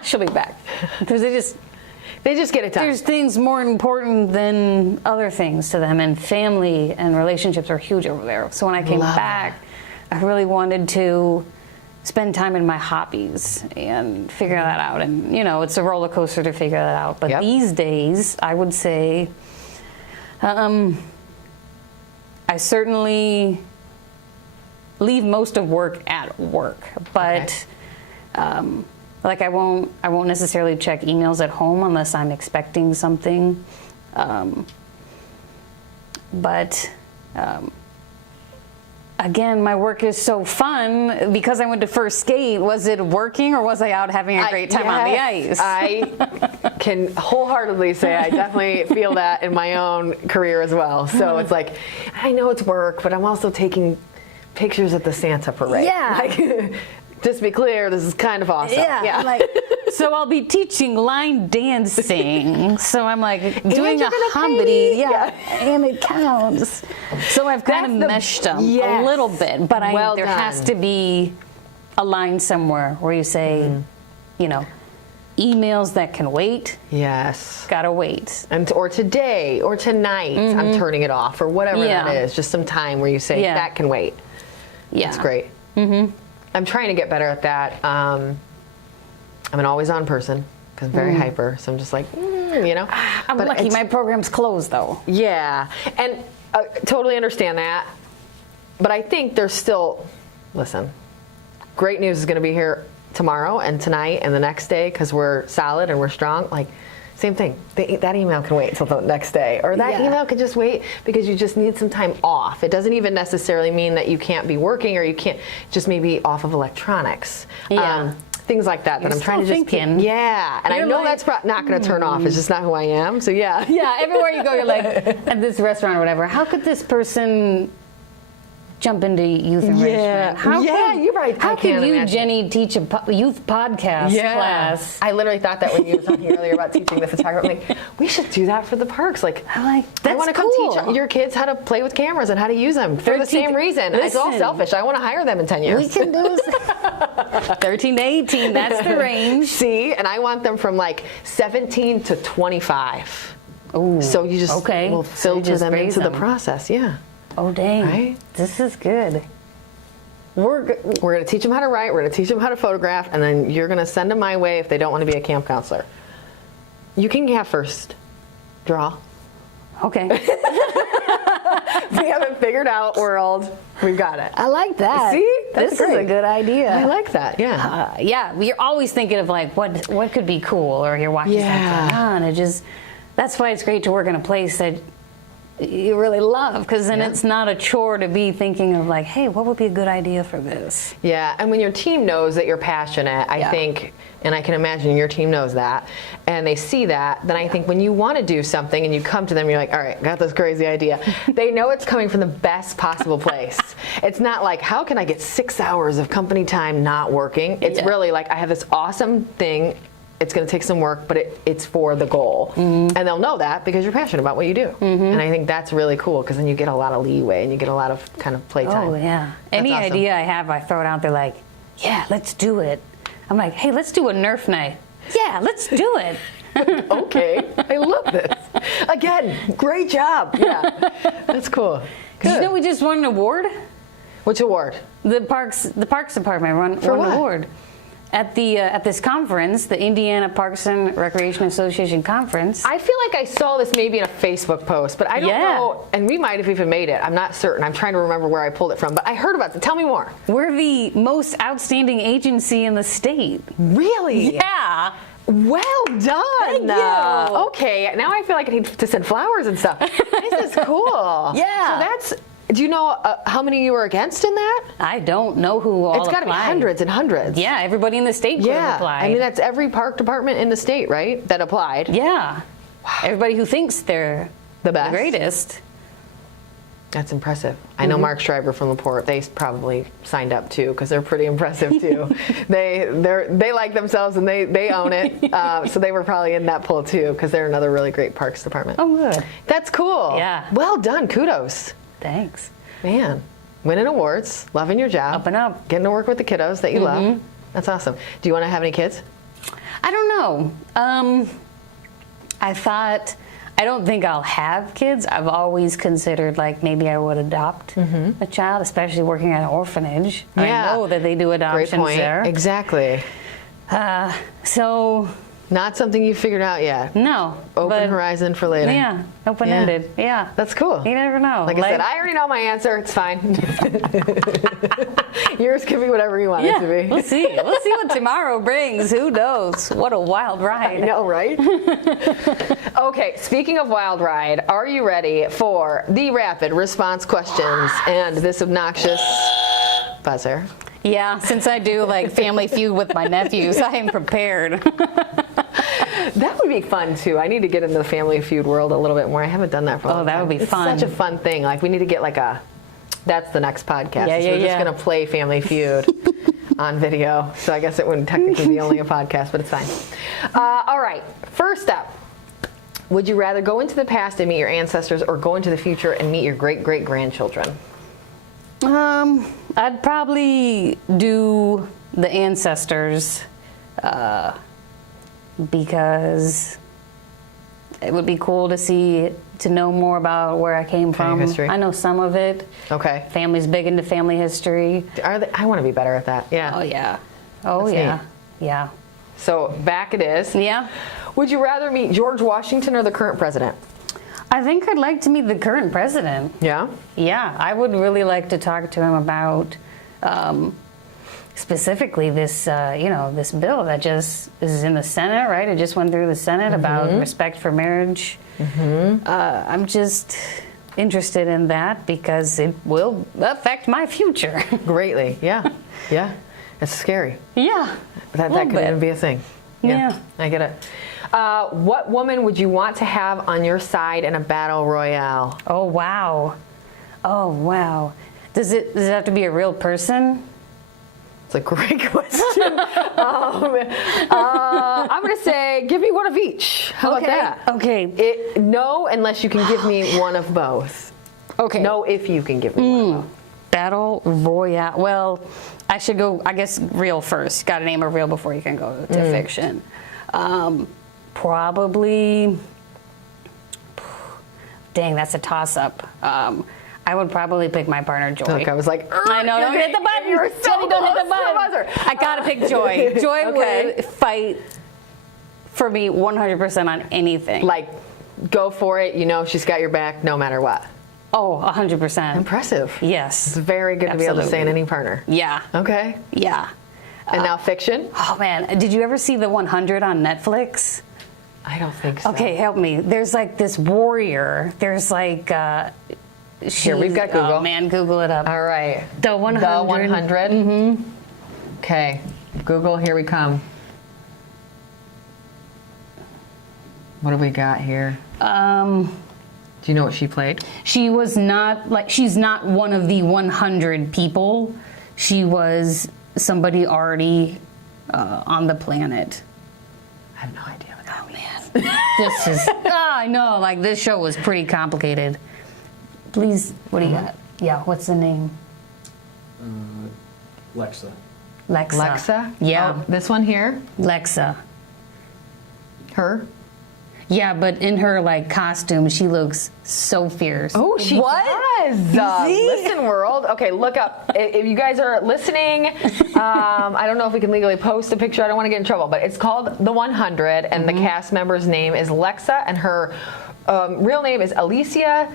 she'll be back. Because they just get it done. There's things more important than other things to them, and family and relationships are huge over there. So when I came back, I really wanted to spend time in my hobbies and figure that out. And, it's a roller coaster to figure that out. But these days, I would say I certainly leave most of work at work, but like I won't necessarily check emails at home unless I'm expecting something. Again, my work is so fun because I went to first skate. Was it working or was I out having a great time on the ice? I can wholeheartedly say I definitely feel that in my own career as well. So it's like, I know it's work, but I'm also taking pictures at the Santa parade. Yeah. Like, just to be clear, this is kind of awesome. Yeah. Like, so I'll be teaching line dancing. So I'm like doing a comedy. Yeah. And it counts. So I've kind of meshed them a little bit. But there has to be a line somewhere where you say, you know, emails that can wait. Yes. Gotta wait. Or today or tonight, I'm turning it off or whatever that is. Just some time where you say, that can wait. Yeah. That's great. I'm trying to get better at that. I'm an always on person because I'm very hyper. So I'm just like, you know. I'm lucky my program's closed though. Yeah. And totally understand that. But I think there's still, listen, Great News is going to be here tomorrow and tonight and the next day because we're solid and we're strong. Like, same thing. That email can wait until the next day. Or that email could just wait because you just need some time off. It doesn't even necessarily mean that you can't be working or you can't, just maybe off of electronics. Yeah. Things like that. You're I'm trying to just thinking. and I know that's not going to turn off. It's just not who I am. So yeah. Yeah, everywhere you go, you're like, at this restaurant or whatever, how could this person jump into youth enrichment? You're right. How could you, Jenny, teach a youth podcast class? I literally thought that when you were talking earlier about teaching the photography. I'm like, we should do that for the parks. Like, I want to come teach your kids how to play with cameras and how to use them for the same reason. It's all selfish. I want to hire them in 10 years. We can do 13 to 18. That's the range. See, and I want them from like 17 to 25. Ooh, so you just will filter them into the process. Yeah. Oh, dang. Right? This is good. We're going to teach them how to write. We're going to teach them how to photograph. And then you're going to send them my way if they don't want to be a camp counselor. You can have first draw. Okay. We haven't figured out world. We've got it. I like that. See? That's this is a good idea. I like that. Yeah. You're always thinking of like, what could be cool? Or you're watching something on. It just, that's why it's great to work in a place that you really love, because then it's not a chore to be thinking of like, hey, what would be a good idea for this? Yeah, and when your team knows that you're passionate, I think, and I can imagine your team knows that, and they see that, then I think when you want to do something and you come to them, you're like, all right, got this crazy idea. They know it's coming from the best possible place. It's not like, how can I get 6 hours of company time not working? It's really like, I have this awesome thing. It's going to take some work, but it's for the goal. And they'll know that because you're passionate about what you do. And I think that's really cool because then you get a lot of leeway and you get a lot of kind of playtime. Oh, yeah. Any idea I have, I throw it out there like, yeah, let's do it. I'm like, hey, let's do a Nerf night. Yeah, let's do it. Okay. I love this. Again, great job. Yeah. That's cool. Good. Did you know we just won an award? Which award? The Parks Department won an award. At this conference, the Indiana Parks and Recreation Association conference. I feel like I saw this maybe in a Facebook post, but I don't know, and we might have even made it. I'm not certain. I'm trying to remember where I pulled it from, but I heard about it. Tell me more. We're the most outstanding agency in the state. Really? Yeah. Well done. Thank you. Okay, now I feel like I need to send flowers and stuff. This is cool. Yeah. So do you know how many you were against in that? I don't know who all applied. It's got to be hundreds and hundreds. Yeah, everybody in the state could have applied. I mean, that's every park department in the state, right, that applied. Yeah. Wow. Everybody who thinks they're the best. The greatest. That's impressive. I know Mark Schreiber from LaPorte. They probably signed up too because they're pretty impressive too. They like themselves and they own it. So they were probably in that poll too because they're another really great parks department. Oh, good. That's cool. Yeah. Well done. Kudos. Thanks. Man, winning awards, loving your job. Up and up. Getting to work with the kiddos that you love. That's awesome. Do you want to have any kids? I don't know. I don't think I'll have kids. I've always considered like maybe I would adopt a child, especially working at an orphanage. Yeah. I know that they do adoptions Great point. there. Exactly. So Not something you figured out yet. No. Open horizon for later. Yeah, open-ended. Yeah. That's cool. You never know. Like I said, I already know my answer. It's fine. Yours can be whatever you want it to be. We'll see. We'll see what tomorrow brings. Who knows? What a wild ride. I know, right? Okay, speaking of wild ride, are you ready for the rapid response questions and this obnoxious buzzer? Yeah, since I do like Family Feud with my nephews, I am prepared. That would be fun too. I need to get into the Family Feud world a little bit more. I haven't done that for a long time. That would be fun. It's such a fun thing. Like we need to get like that's the next podcast. Yeah, We're just going to play Family Feud on video. So I guess it wouldn't technically be only a podcast, but it's fine. All right, first up. Would you rather go into the past and meet your ancestors or go into the future and meet your great-great-grandchildren? I'd probably do the ancestors because it would be cool to know more about where I came from. History. I know some of it. Okay. Family's big into family history. I want to be better at that. Yeah. Oh yeah. Oh That's yeah. neat. Yeah. So back it is. Yeah. Would you rather meet George Washington or the current president? I think I'd like to meet the current president. Yeah? Yeah, I would really like to talk to him about specifically this, this bill that this is in the Senate, right? It just went through the Senate about respect for marriage. I'm just interested in that because it will affect my future. Greatly, yeah. Yeah. It's scary. Yeah. That could even be a thing. Yeah. I get it. What woman would you want to have on your side in a battle royale? Oh, wow. Oh, wow. Does it have to be a real person? It's a great question. I'm going to say, give me one of each. How about that? Okay. No, unless you can give me one of both. Okay. No, if you can give me one of both. Battle royale. Well, I should go, I guess, real first. Got to name a real before you can go to fiction. Probably, dang, that's a toss-up. I would probably pick my partner, Joy. Look, I was like, I know, don't hit the button. You were so Jenny, don't hit the button. I gotta pick Joy. Joy would fight for me 100% on anything. Like, go for it. You know she's got your back no matter what. Oh, 100%. Impressive. Yes. It's very good to be able to say in any partner. Yeah. Okay. Yeah. And now fiction? Oh, man. Did you ever see The 100 on Netflix? I don't think so. Okay, help me. There's like this warrior. There's like... Here, we've got Google. Oh, man, Google it up. All right. The 100. The 100? Mm-hmm. Okay. Google, here we come. What do we got here? Do you know what she played? She was not, she's not one of the 100 people. She was somebody already on the planet. I have no idea what that means. Man. This is, I know, this show was pretty complicated. Please, what do you got? Yeah, what's the name? Lexa. Lexa? Yeah. Oh, this one here? Lexa. Her? Yeah, but in her costume, she looks so fierce. Oh, she does. Listen, world. Okay, look up. If you guys are listening, I don't know if we can legally post a picture. I don't want to get in trouble, but it's called The 100, and the cast member's name is Lexa, and her real name is Alicia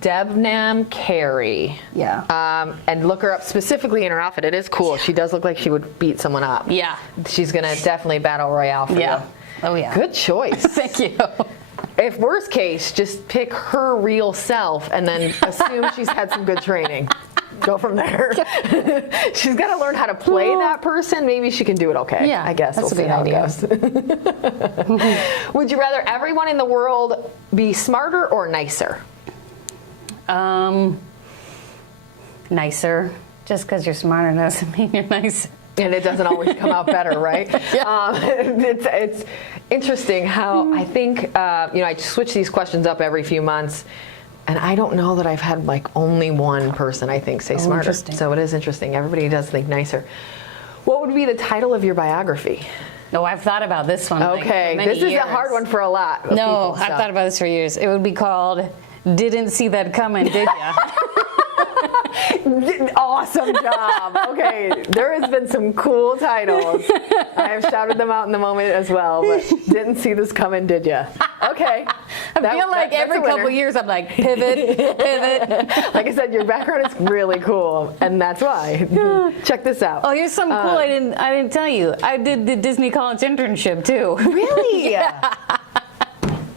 Debnam Carey. Yeah. And look her up specifically in her outfit. It is cool. She does look like she would beat someone up. Yeah. She's gonna definitely battle royale for you. Oh yeah. Good choice. Thank you. If worst case, just pick her real self and then assume she's had some good training. Go from there. She's got to learn how to play that person. Maybe she can do it okay. Yeah, I guess that's we'll a see good how it goes. Would you rather everyone in the world be smarter or nicer? Nicer. Just because you're smarter doesn't mean you're nicer. And it doesn't always come out better, right? Yeah. It's interesting how I think, I switch these questions up every few months, and I don't know that I've had only one person, I think, say smarter. So it is interesting. Everybody does think nicer. What would be the title of your biography? No, I've thought about this one. Okay, for many this is years. a hard one for a lot of people. I've thought about this for years. It would be called "Didn't See That Coming, Did Ya?" Awesome job. Okay, there has been some cool titles. I have shouted them out in the moment as well, but didn't see this coming, did you? Okay. I feel like every couple years I'm like, pivot. Like I said, your background is really cool, and that's why. Check this out. Oh, here's something cool I didn't tell you. I did the Disney College internship too. Really? Yeah.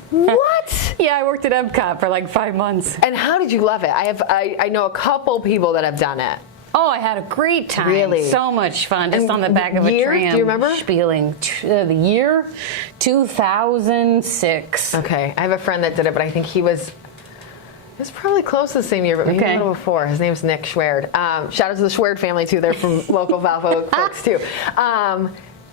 What? Yeah, I worked at Epcot for like 5 months. And how did you love it? I know a couple people that have done it. Oh, I had a great time. Really? So much fun. Just And on the back of a year? tram. Do you remember? Spieling. The year 2006. Okay, I have a friend that did it, but I think he was probably close to the same year, but maybe a little before. His name's Nick Schwerd. Shout out to the Schwerd family too. They're from local Valpo folks too.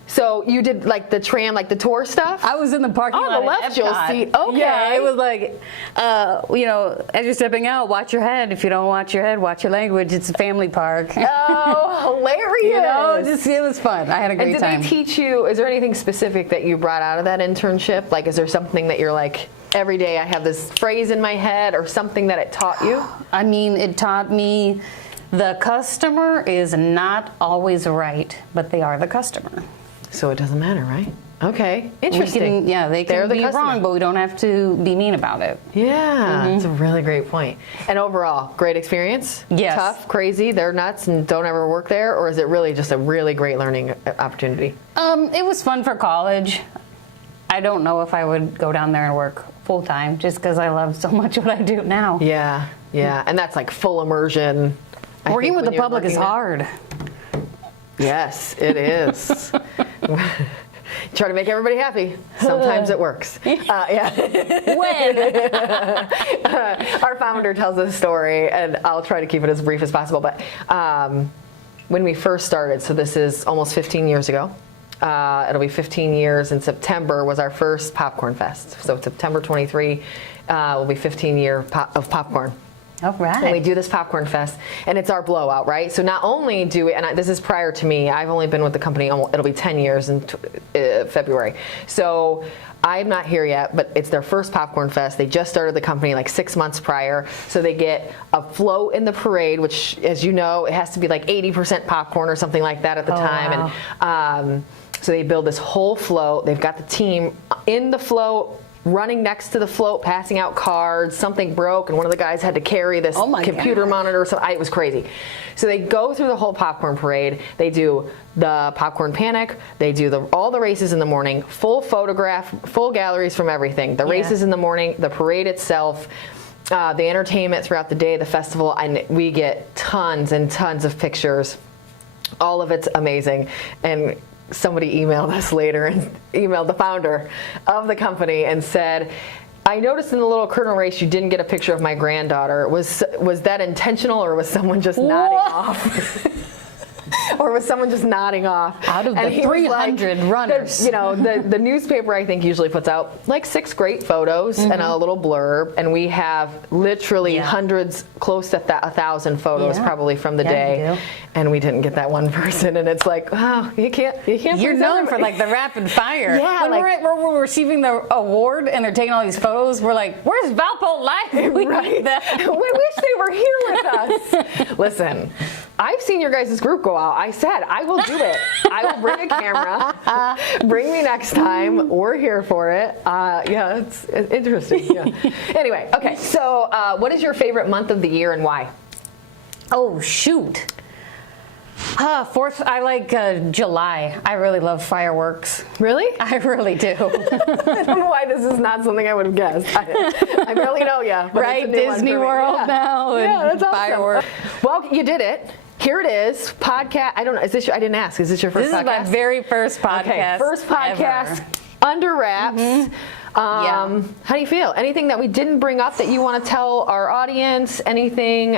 So you did like the tram, like the tour stuff? I was in the parking lot. On the left, you'll see. Okay. Yeah, it was like, as you're stepping out, watch your head. If you don't watch your head, watch your language. It's a family park. Oh, hilarious. It was fun. I had a great time. And did they teach you, is there anything specific that you brought out of that internship? Like, is there something that you're like, every day I have this phrase in my head, or something that it taught you? I mean, it taught me the customer is not always right, but they are the customer. So it doesn't matter, right? Okay, interesting. They can be wrong, but we don't have to be mean about it. Yeah, It's a really great point. And overall, great experience? Yes. Tough, crazy, they're nuts and don't ever work there? Or is it really just a really great learning opportunity? It was fun for college. I don't know if I would go down there and work full time just because I love so much what I do now. Yeah. And that's like full immersion. Working with the public is hard. Yes, it is. Try to make everybody happy. Sometimes it works. When? Our founder tells this story, and I'll try to keep it as brief as possible. But when we first started, so this is almost 15 years ago. It'll be 15 years in September was our first Popcorn Fest. So September 23 will be 15 year of popcorn. All right. And we do this Popcorn Fest, and it's our blowout, right? So not only do we, and this is prior to me, I've only been with the company, it'll be 10 years in February. So I'm not here yet, but it's their first Popcorn Fest. They just started the company like 6 months prior. So they get a float in the parade, which, as you know, it has to be like 80% popcorn or something like that at the time. Wow. And so they build this whole float. They've got the team in the float, running next to the float, passing out cards. Something broke, and one of the guys had to carry this computer monitor. So it was crazy. So they go through the whole popcorn parade. They do the popcorn panic. They do all the races in the morning. Full photograph, full galleries from everything. The races in the morning, the parade itself, the entertainment throughout the day, the festival, and we get tons and tons of pictures. All of it's amazing. And somebody emailed us later and emailed the founder of the company and said, I noticed in the little curtain race you didn't get a picture of my granddaughter. Was that intentional, or was someone just nodding off? Or was someone just nodding off? Out of the 300 runners. The newspaper, I think, usually puts out like 6 great photos and a little blurb. And we have literally hundreds, close to 1,000 photos probably from the day. And we didn't get that one person. And it's like, wow, you can't. You're known for like the rapid fire. Yeah. When we're receiving the award and they're taking all these photos, we're like, where's Valpo Life? We need that. We wish they were here with us. Listen, I've seen your guys' group go out. I said, I will do it. I will bring a camera. Bring me next time. We're here for it. It's interesting. Yeah. Anyway, okay. So what is your favorite month of the year and why? Oh, shoot. Fourth, I like July. I really love fireworks. Really? I really do. I don't know why this is not something I would have guessed. I barely know you. Right, Disney World now and that's awesome. fireworks. Well, you did it. Here it is. Podcast. I don't know. Is this? I didn't ask. Is this your first podcast? This is my very first podcast. Okay, first podcast ever. Under wraps. How do you feel? Anything that we didn't bring up that you want to tell our audience? Anything,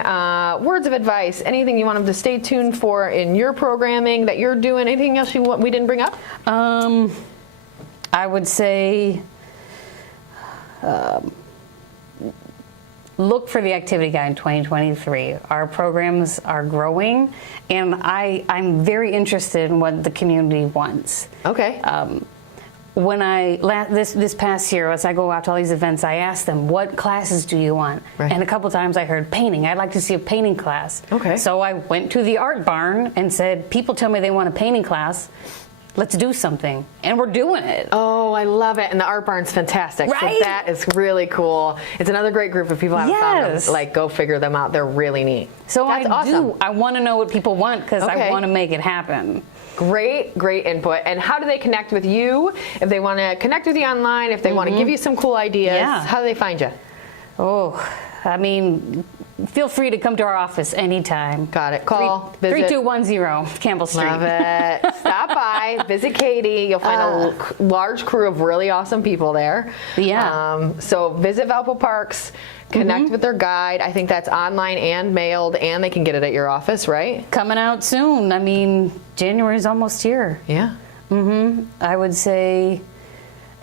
words of advice? Anything you want them to stay tuned for in your programming that you're doing? Anything else we didn't bring up? I would say look for the activity guide in 2023. Our programs are growing, and I'm very interested in what the community wants. Okay. when this past year, as I go out to all these events, I ask them, what classes do you want? Right. And a couple times I heard painting. I'd like to see a painting class. Okay. So I went to the art barn and said, people tell me they want a painting class. Let's do something. And we're doing it. Oh, I love it. And the art barn's fantastic. Right? So that is really cool. It's another great group of people. I haven't found them. Like, go figure them out. They're really neat. So That's awesome. I want to know what people want because I want to make it happen. Great input. And how do they connect with you? If they want to connect with you online, if they want to give you some cool ideas, how do they find you? Oh, I mean, feel free to come to our office anytime. Got it. Call, visit. 3210 Campbell Street. Love it. Stop by, visit Katie. You'll find a large crew of really awesome people there. Yeah. So visit Valpo Parks, connect with their guide. I think that's online and mailed, and they can get it at your office, right? Coming out soon. I mean, January's almost here. Yeah. I would say,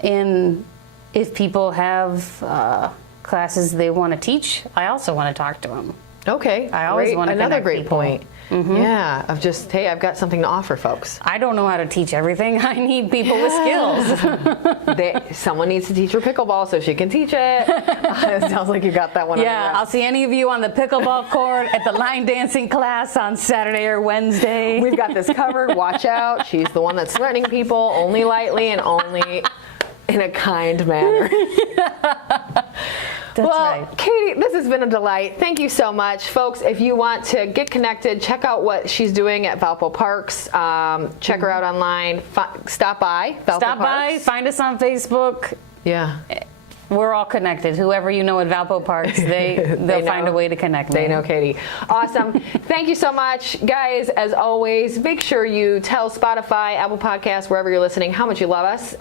if people have classes they want to teach, I also want to talk to them. Okay. I always want to Another great people. point. Yeah, of just, hey, I've got something to offer folks. I don't know how to teach everything. I need people with skills. Someone needs to teach her pickleball so she can teach it. It sounds like you got that one. Yeah, I'll see any of you on the pickleball court at the line dancing class on Saturday or Wednesday. We've got this covered. Watch out. She's the one that's threatening people only lightly and only in a kind manner. That's well, right. Katie, this has been a delight. Thank you so much. Folks, if you want to get connected, check out what she's doing at Valpo Parks. Check her out online. Stop by Valpo Stop Parks. by, find us on Facebook. Yeah. We're all connected. Whoever you know at Valpo Parks, they'll find a way to connect. They know Katie. Awesome. Thank you so much. Guys, as always, make sure you tell Spotify, Apple Podcasts, wherever you're listening, how much you love us.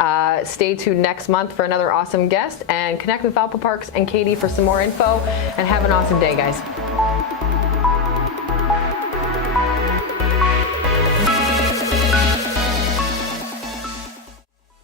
Stay tuned next month for another awesome guest, and connect with Valpo Parks and Katie for some more info, and have an awesome day, guys.